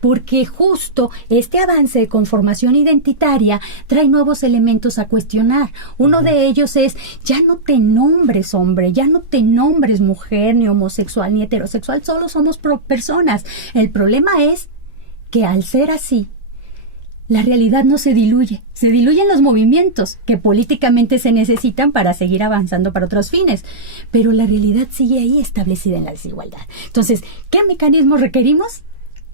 porque justo este avance de conformación identitaria trae nuevos elementos a cuestionar. Uno de ellos es, ya no te nombres hombre, ya no te nombres mujer, ni homosexual, ni heterosexual, solo somos personas. El problema es que al ser así, la realidad no se diluyen los movimientos que políticamente se necesitan para seguir avanzando para otros fines, pero la realidad sigue ahí establecida en la desigualdad. Entonces, ¿qué mecanismos requerimos?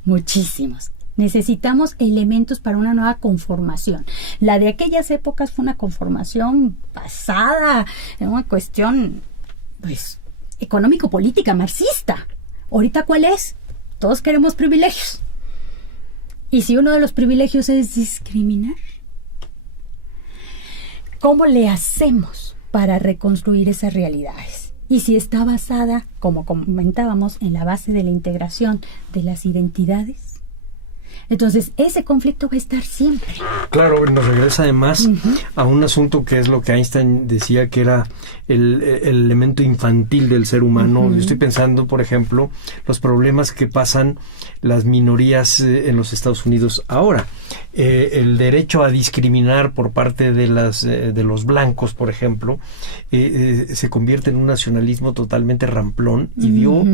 Muchísimos. Necesitamos elementos para una nueva conformación. La de aquellas épocas fue una conformación basada en una cuestión, pues, económico-política, marxista. ¿Ahorita cuál es? Todos queremos privilegios. ¿Y si uno de los privilegios es discriminar? ¿Cómo le hacemos para reconstruir esas realidades? Y si está basada, como comentábamos, en la base de la integración de las identidades, entonces ese conflicto va a estar siempre. Claro, nos regresa además a un asunto que es lo que Einstein decía que era el elemento infantil del ser humano. Yo estoy pensando, por ejemplo, los problemas que pasan las minorías en los Estados Unidos ahora. El derecho a discriminar por parte de los blancos, por ejemplo, se convierte en un nacionalismo totalmente ramplón y dio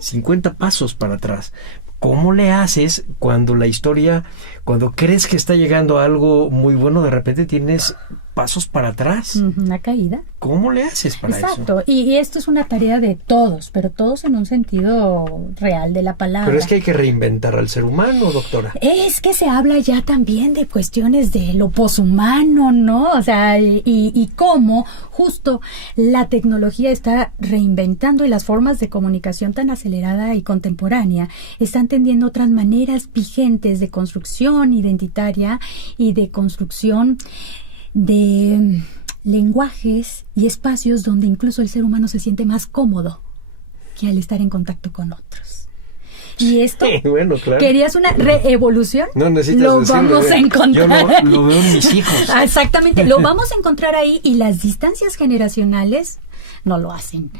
50 pasos para atrás. ¿Cómo le haces cuando la historia, cuando crees que está llegando a algo muy bueno, de repente tienes pasos para atrás? Una caída. ¿Cómo le haces para eso? Exacto. Y esto es una tarea de todos, pero todos en un sentido real de la palabra. Pero es que hay que reinventar al ser humano, doctora. Es que se habla ya también de cuestiones de lo poshumano, ¿no? O sea, y cómo justo la tecnología está reinventando y las formas de comunicación tan acelerada y contemporánea están tendiendo otras maneras vigentes de construcción identitaria y de construcción de lenguajes y espacios donde incluso el ser humano se siente más cómodo que al estar en contacto con otros. Y esto, bueno, claro. ¿Querías una reevolución? No necesitas lo decirlo, vamos a encontrar. Yo lo veo en mis hijos. Exactamente, lo vamos a encontrar ahí y las distancias generacionales no lo hacen,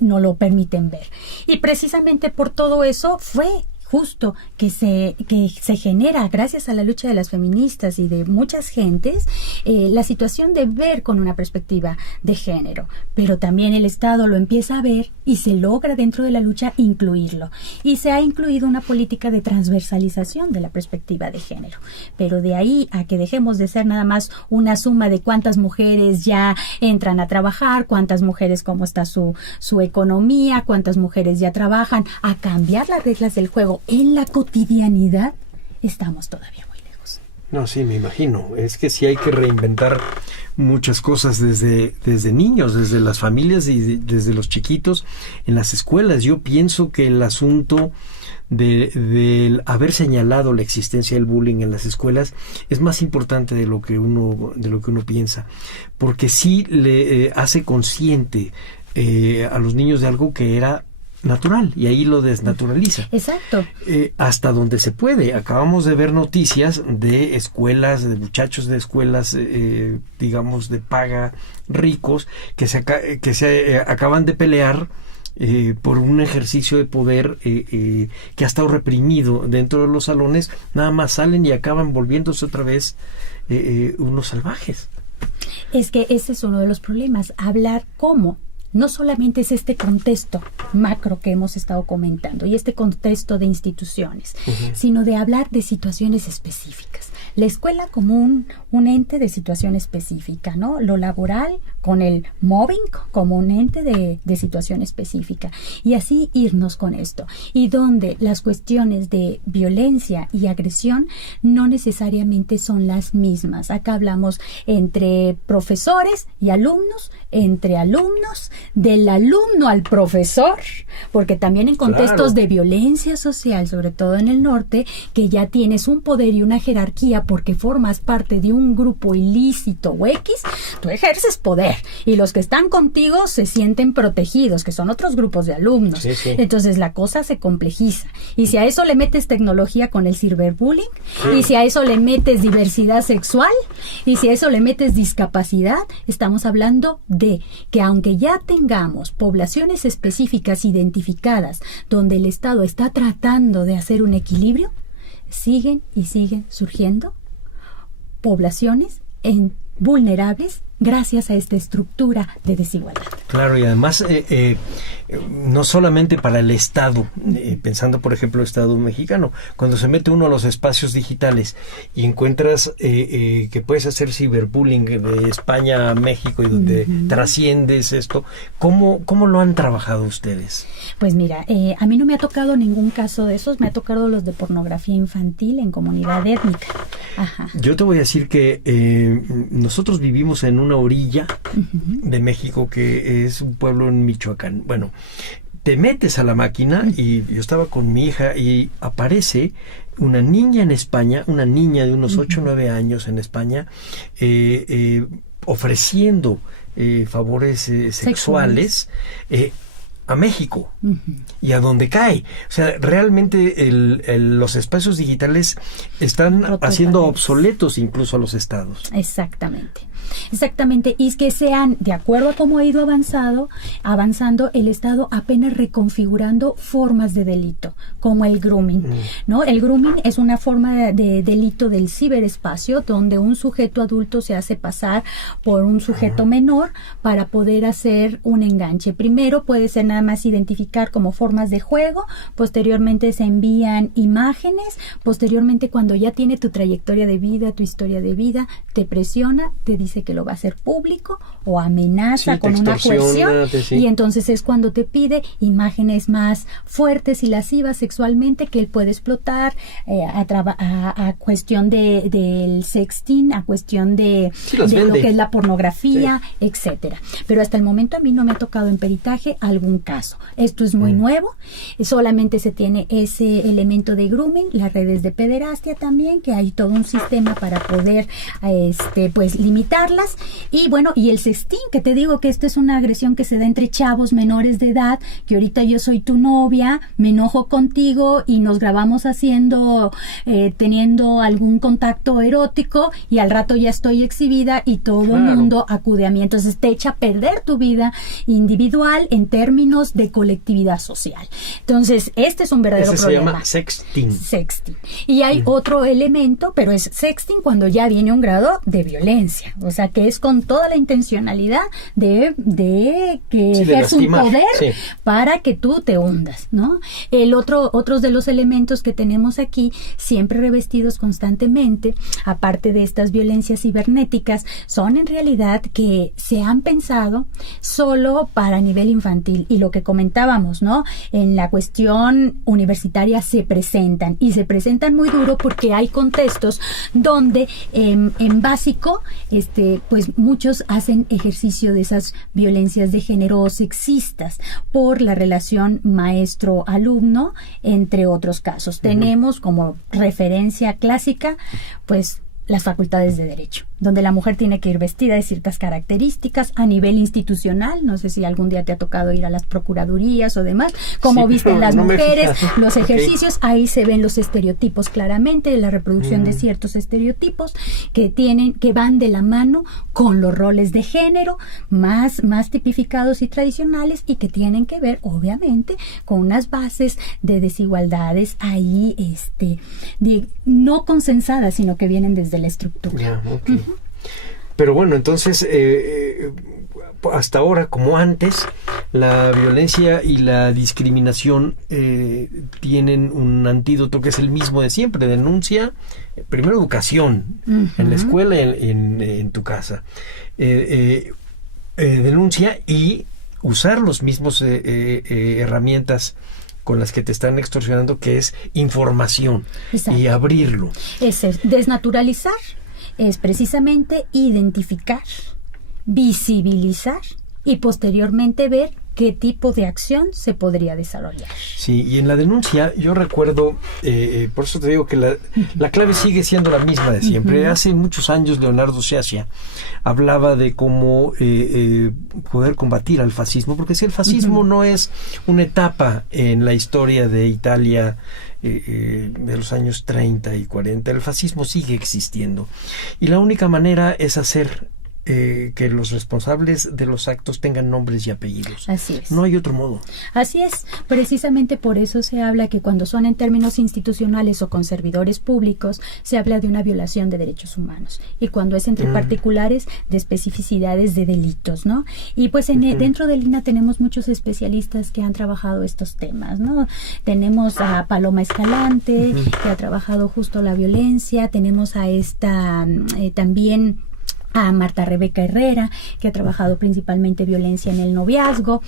no lo permiten ver. Y precisamente por todo eso fue justo que se genera, gracias a la lucha de las feministas y de muchas gentes, la situación de ver con una perspectiva de género. Pero también el Estado lo empieza a ver y se logra dentro de la lucha incluirlo. Y se ha incluido una política de transversalización de la perspectiva de género. Pero de ahí a que dejemos de ser nada más una suma de cuántas mujeres ya entran a trabajar, cuántas mujeres, cómo está su economía, cuántas mujeres ya trabajan, a cambiar las reglas del juego en la cotidianidad, estamos todavía muy lejos. No, sí, me imagino. Es que sí hay que reinventar muchas cosas desde niños, desde las familias y desde los chiquitos en las escuelas. Yo pienso que el asunto de haber señalado la existencia del bullying en las escuelas es más importante de lo que uno piensa, porque sí le hace consciente a los niños de algo que era natural, y ahí lo desnaturaliza. Exacto. Hasta donde se puede. Acabamos de ver noticias de escuelas, de muchachos de escuelas, digamos, de paga, ricos, que se acaban de pelear por un ejercicio de poder que ha estado reprimido dentro de los salones. Nada más salen y acaban volviéndose otra vez unos salvajes. Es que ese es uno de los problemas, hablar cómo. No solamente es este contexto macro que hemos estado comentando y este contexto de instituciones, sino de hablar de situaciones específicas. La escuela como un ente de situación específica, ¿no? Lo laboral con el mobbing como un ente de situación específica. Y así irnos con esto. Y donde las cuestiones de violencia y agresión no necesariamente son las mismas. Acá hablamos entre profesores y alumnos, entre alumnos, del alumno al profesor, porque también en contextos de violencia social, sobre todo en el norte, que ya tienes un poder y una jerarquía porque formas parte de un grupo ilícito o X, tú ejerces poder y los que están contigo se sienten protegidos, que son otros grupos de alumnos. Sí, sí. Entonces la cosa se complejiza. Y si a eso le metes tecnología con el ciberbullying, y si a eso le metes diversidad sexual, y si a eso le metes discapacidad, estamos hablando de que aunque ya tengamos poblaciones específicas identificadas donde el Estado está tratando de hacer un equilibrio, siguen surgiendo poblaciones vulnerables gracias a esta estructura de desigualdad. Claro, y además no solamente para el Estado, pensando por ejemplo el Estado mexicano, cuando se mete uno a los espacios digitales y encuentras que puedes hacer ciberbullying de España a México y donde trasciendes esto, ¿cómo lo han trabajado ustedes? Pues mira, a mí no me ha tocado ningún caso de esos, me ha tocado los de pornografía infantil en comunidad étnica. Ajá. Yo te voy a decir que nosotros vivimos en una orilla de México que es un pueblo en Michoacán. Bueno, te metes a la máquina y yo estaba con mi hija y aparece una niña en España, una niña de unos 8 o 9 años en España, ofreciendo favores sexuales a México y a donde cae. O sea, realmente los espacios digitales están haciendo obsoletos incluso a los estados. Exactamente, y es que sean, de acuerdo a cómo ha ido avanzando el Estado apenas reconfigurando formas de delito, como el grooming, ¿no? El grooming es una forma de delito del ciberespacio donde un sujeto adulto se hace pasar por un sujeto menor para poder hacer un enganche. Primero puede ser nada más identificar como formas de juego, posteriormente se envían imágenes, posteriormente cuando ya tiene tu trayectoria de vida, tu historia de vida, te presiona, te dice que lo va a hacer público o amenaza con una coerción y entonces es cuando te pide imágenes más fuertes y lascivas sexualmente que él puede explotar a cuestión del sexting, a cuestión de lo que es la pornografía, etcétera. Pero hasta el momento a mí no me ha tocado en peritaje algún caso. Esto es muy nuevo, solamente se tiene ese elemento de grooming, las redes de pederastia también, que hay todo un sistema para poder pues limitarlas. Y bueno, y el sexting, que te digo que esto es una agresión que se da entre chavos menores de edad, que ahorita yo soy tu novia, me enojo contigo y nos grabamos teniendo algún contacto erótico y al rato ya estoy exhibida y todo el mundo acude a mí. Entonces te echa a perder tu vida individual en términos de colectividad social. Entonces, este es un verdadero problema. Se llama sexting. Y hay otro elemento, pero es sexting cuando ya viene un grado de violencia. O sea, que es con toda la intencionalidad de que ejerce un poder para que tú te hundas, ¿no? Otros de los elementos que tenemos aquí, siempre revestidos constantemente, aparte de estas violencias cibernéticas, son en realidad que se han pensado solo para nivel infantil. Y lo que comentábamos, ¿no? En la cuestión universitaria se presentan muy duro porque hay contextos donde en básico pues muchos hacen ejercicio de esas violencias de género sexistas por la relación maestro-alumno, entre otros casos. Tenemos como referencia clásica, pues, las facultades de Derecho, donde la mujer tiene que ir vestida de ciertas características a nivel institucional. No sé si algún día te ha tocado ir a las procuradurías o demás, cómo visten las mujeres, los ejercicios, ahí se ven los estereotipos claramente, la reproducción de ciertos estereotipos que van de la mano con los roles de género más tipificados y tradicionales y que tienen que ver, obviamente, con unas bases de desigualdades ahí, no consensadas, sino que vienen desde la estructura. Pero bueno, entonces, hasta ahora, como antes, la violencia y la discriminación tienen un antídoto que es el mismo de siempre: denuncia, primero educación, en la escuela, en tu casa, denuncia y usar los mismos herramientas con las que te están extorsionando, que es información. Exacto. Y abrirlo. Es desnaturalizar, es precisamente identificar, visibilizar y posteriormente ver qué tipo de acción se podría desarrollar. Sí, y en la denuncia yo recuerdo, por eso te digo que la clave sigue siendo la misma de siempre. Hace muchos años Leonardo Sciascia hablaba de cómo poder combatir al fascismo, porque si el fascismo no es una etapa en la historia de Italia de los años 30 y 40, el fascismo sigue existiendo. Y la única manera es hacer que los responsables de los actos tengan nombres y apellidos. Así es. No hay otro modo. Así es. Precisamente por eso se habla que cuando son en términos institucionales o con servidores públicos, se habla de una violación de derechos humanos. Y cuando es entre particulares, de especificidades de delitos, ¿no? Y pues dentro del INAH tenemos muchos especialistas que han trabajado estos temas, ¿no? Tenemos a Paloma Escalante, que ha trabajado justo la violencia. Tenemos a esta también a Marta Rebeca Herrera, que ha trabajado principalmente violencia en el noviazgo.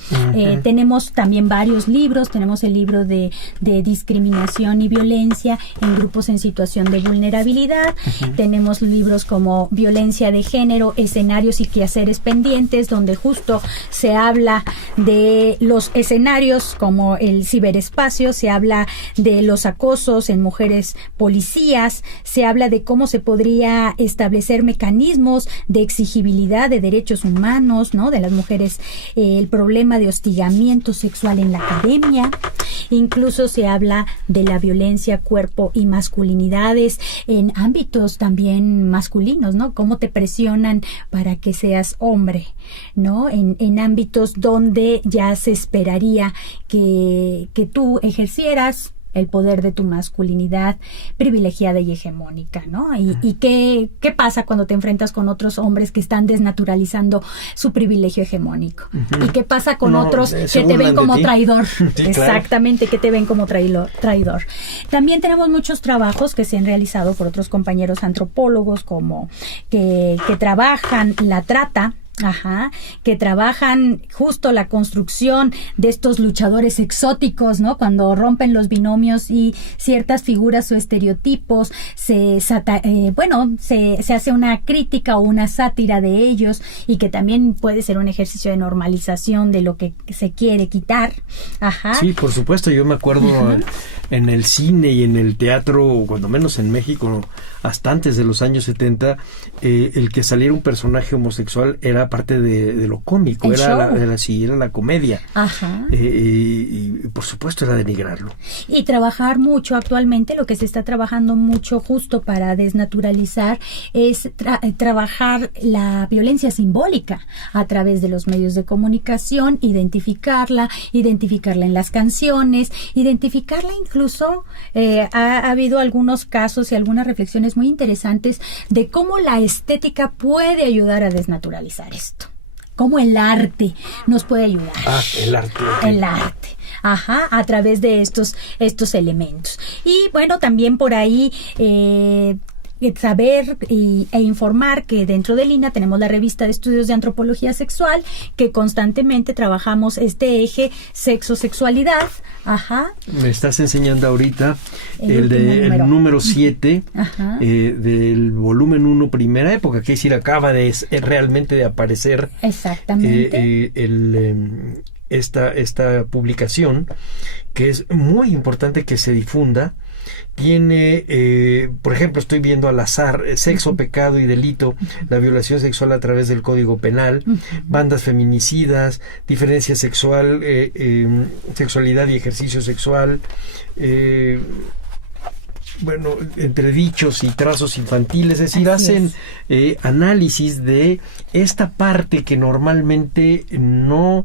Tenemos también varios libros. Tenemos el libro de discriminación y violencia en grupos en situación de vulnerabilidad. Tenemos libros como Violencia de género, escenarios y quehaceres pendientes, donde justo se habla de los escenarios como el ciberespacio, se habla de los acosos en mujeres policías, se habla de cómo se podría establecer mecanismos de exigibilidad de derechos humanos, ¿no? De las mujeres, el problema de hostigamiento sexual en la academia. Incluso se habla de la violencia, cuerpo y masculinidades en ámbitos también masculinos, ¿no? Cómo te presionan para que seas hombre, ¿no? En ámbitos donde ya se esperaría que tú ejercieras el poder de tu masculinidad privilegiada y hegemónica, ¿no? Y qué pasa cuando te enfrentas con otros hombres que están desnaturalizando su privilegio hegemónico. ¿Y qué pasa con otros que te ven como traidor? Sí, exactamente, claro. Que te ven como traidor. También tenemos muchos trabajos que se han realizado por otros compañeros antropólogos, como que trabajan la trata, que trabajan justo la construcción de estos luchadores exóticos, ¿no? Cuando rompen los binomios y ciertas figuras o estereotipos, se hace una crítica o una sátira de ellos, y que también puede ser un ejercicio de normalización de lo que se quiere quitar. Sí, por supuesto. Yo me acuerdo en el cine y en el teatro, cuando menos en México, hasta antes de los años 70, el que saliera un personaje homosexual era parte de lo cómico, era la comedia. Y por supuesto era denigrarlo. Y trabajar mucho actualmente, lo que se está trabajando mucho justo para desnaturalizar, es trabajar la violencia simbólica a través de los medios de comunicación, identificarla en las canciones, identificarla incluso, ha habido algunos casos y algunas reflexiones muy interesantes de cómo la estética puede ayudar a desnaturalizar esto. Cómo el arte nos puede ayudar. El arte. El arte. A través de estos elementos. Y bueno, también por ahí saber e informar que dentro del INAH tenemos la revista de estudios de antropología sexual, que constantemente trabajamos este eje sexo-sexualidad. Me estás enseñando ahorita el número 7 del volumen 1, primera época, que es decir, acaba de realmente de aparecer. Exactamente. Esta publicación, que es muy importante que se difunda. Tiene, por ejemplo, estoy viendo al azar, sexo, pecado y delito, la violación sexual a través del Código Penal, bandas feminicidas, diferencia sexual, sexualidad y ejercicio sexual, entre dichos y trazos infantiles, es decir, hacen análisis de esta parte que normalmente no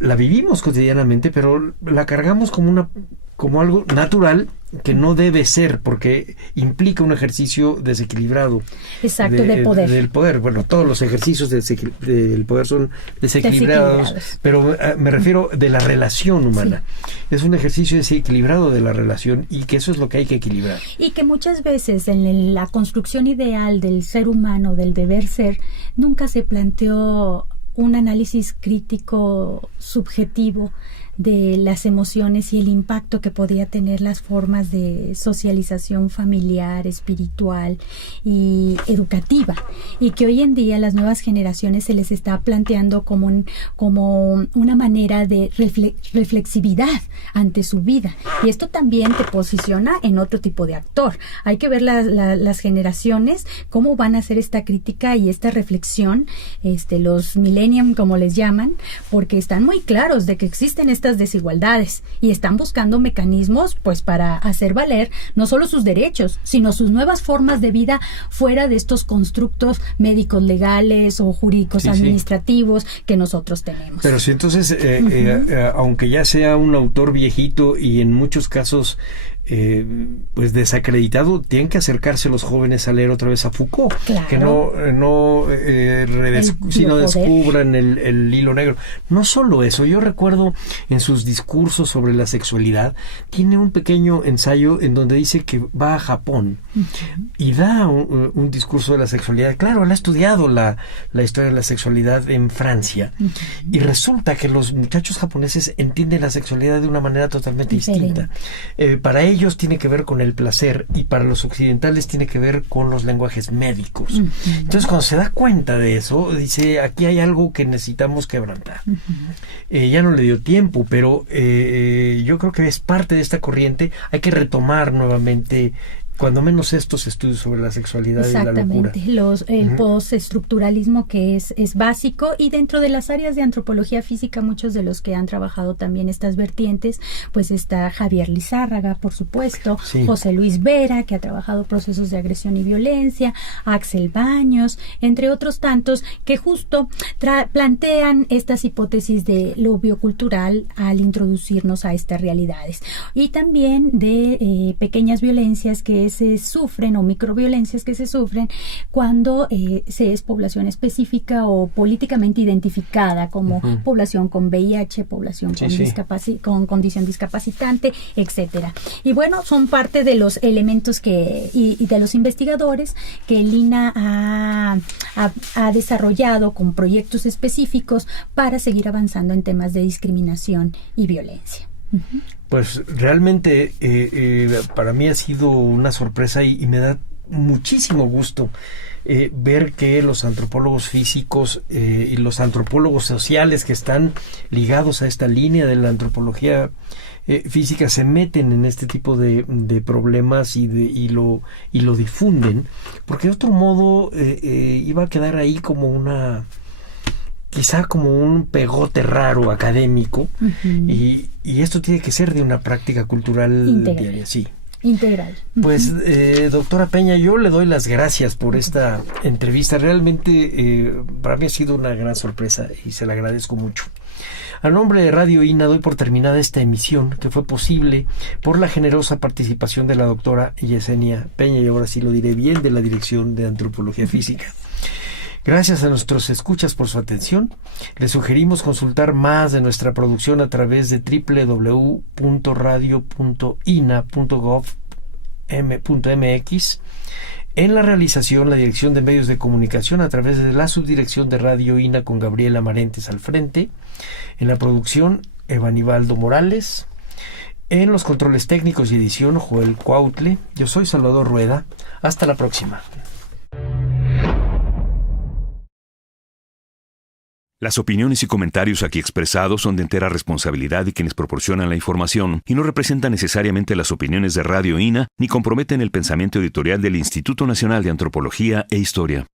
la vivimos cotidianamente, pero la cargamos como algo natural que no debe ser, porque implica un ejercicio desequilibrado. Exacto, de poder. Del poder. Bueno, todos los ejercicios del poder son desequilibrados, pero me refiero de la relación humana. Sí. Es un ejercicio desequilibrado de la relación, y que eso es lo que hay que equilibrar. Y que muchas veces en la construcción ideal del ser humano, del deber ser, nunca se planteó un análisis crítico subjetivo de las emociones y el impacto que podía tener las formas de socialización familiar, espiritual y educativa, y que hoy en día a las nuevas generaciones se les está planteando como una manera de reflexividad ante su vida, y esto también te posiciona en otro tipo de actor. Hay que ver las generaciones cómo van a hacer esta crítica y esta reflexión, los millennium, como les llaman, porque están muy claros de que existen estas desigualdades y están buscando mecanismos pues para hacer valer no solo sus derechos, sino sus nuevas formas de vida fuera de estos constructos médicos, legales o jurídicos, administrativos que nosotros tenemos. Pero si entonces, aunque ya sea un autor viejito y en muchos casos pues desacreditado, tienen que acercarse los jóvenes a leer otra vez a Foucault, claro, que no descubran el hilo negro. No solo eso, yo recuerdo en sus discursos sobre la sexualidad, tiene un pequeño ensayo en donde dice que va a Japón y da un discurso de la sexualidad. Claro, él ha estudiado la historia de la sexualidad en Francia, y resulta que los muchachos japoneses entienden la sexualidad de una manera totalmente distinta. Para ellos tiene que ver con el placer, y para los occidentales tiene que ver con los lenguajes médicos. Entonces, cuando se da cuenta de eso, dice, aquí hay algo que necesitamos quebrantar. Ya no le dio tiempo, pero yo creo que es parte de esta corriente. Hay que retomar nuevamente, cuando menos, estos estudios sobre la sexualidad y la locura. Exactamente, el postestructuralismo, que es básico, y dentro de las áreas de antropología física, muchos de los que han trabajado también estas vertientes, pues está Javier Lizárraga, por supuesto, José Luis Vera, que ha trabajado procesos de agresión y violencia, Axel Baños, entre otros tantos, que justo plantean estas hipótesis de lo biocultural al introducirnos a estas realidades. Y también de pequeñas violencias que se sufren, o microviolencias que se sufren cuando se es población específica o políticamente identificada como población con VIH, población con condición discapacitante, etcétera. Y bueno, son parte de los elementos y de los investigadores que el INA ha desarrollado con proyectos específicos para seguir avanzando en temas de discriminación y violencia. Pues realmente para mí ha sido una sorpresa, y me da muchísimo gusto ver que los antropólogos físicos y los antropólogos sociales que están ligados a esta línea de la antropología física se meten en este tipo de problemas y lo difunden, porque de otro modo iba a quedar ahí como quizá como un pegote raro académico, y esto tiene que ser de una práctica cultural diaria. Integral. Pues, doctora Peña, yo le doy las gracias por esta entrevista. Realmente para mí ha sido una gran sorpresa y se la agradezco mucho. A nombre de Radio INA doy por terminada esta emisión, que fue posible por la generosa participación de la doctora Yesenia Peña, y ahora sí lo diré bien, de la Dirección de Antropología Física. Gracias a nuestros escuchas por su atención. Les sugerimos consultar más de nuestra producción a través de www.radio.ina.gov.mx. En la realización, la Dirección de Medios de Comunicación a través de la Subdirección de Radio INA con Gabriela Marentes al frente. En la producción, Evanibaldo Morales. En los controles técnicos y edición, Joel Cuautle. Yo soy Salvador Rueda. Hasta la próxima. Las opiniones y comentarios aquí expresados son de entera responsabilidad de quienes proporcionan la información y no representan necesariamente las opiniones de Radio INA ni comprometen el pensamiento editorial del Instituto Nacional de Antropología e Historia.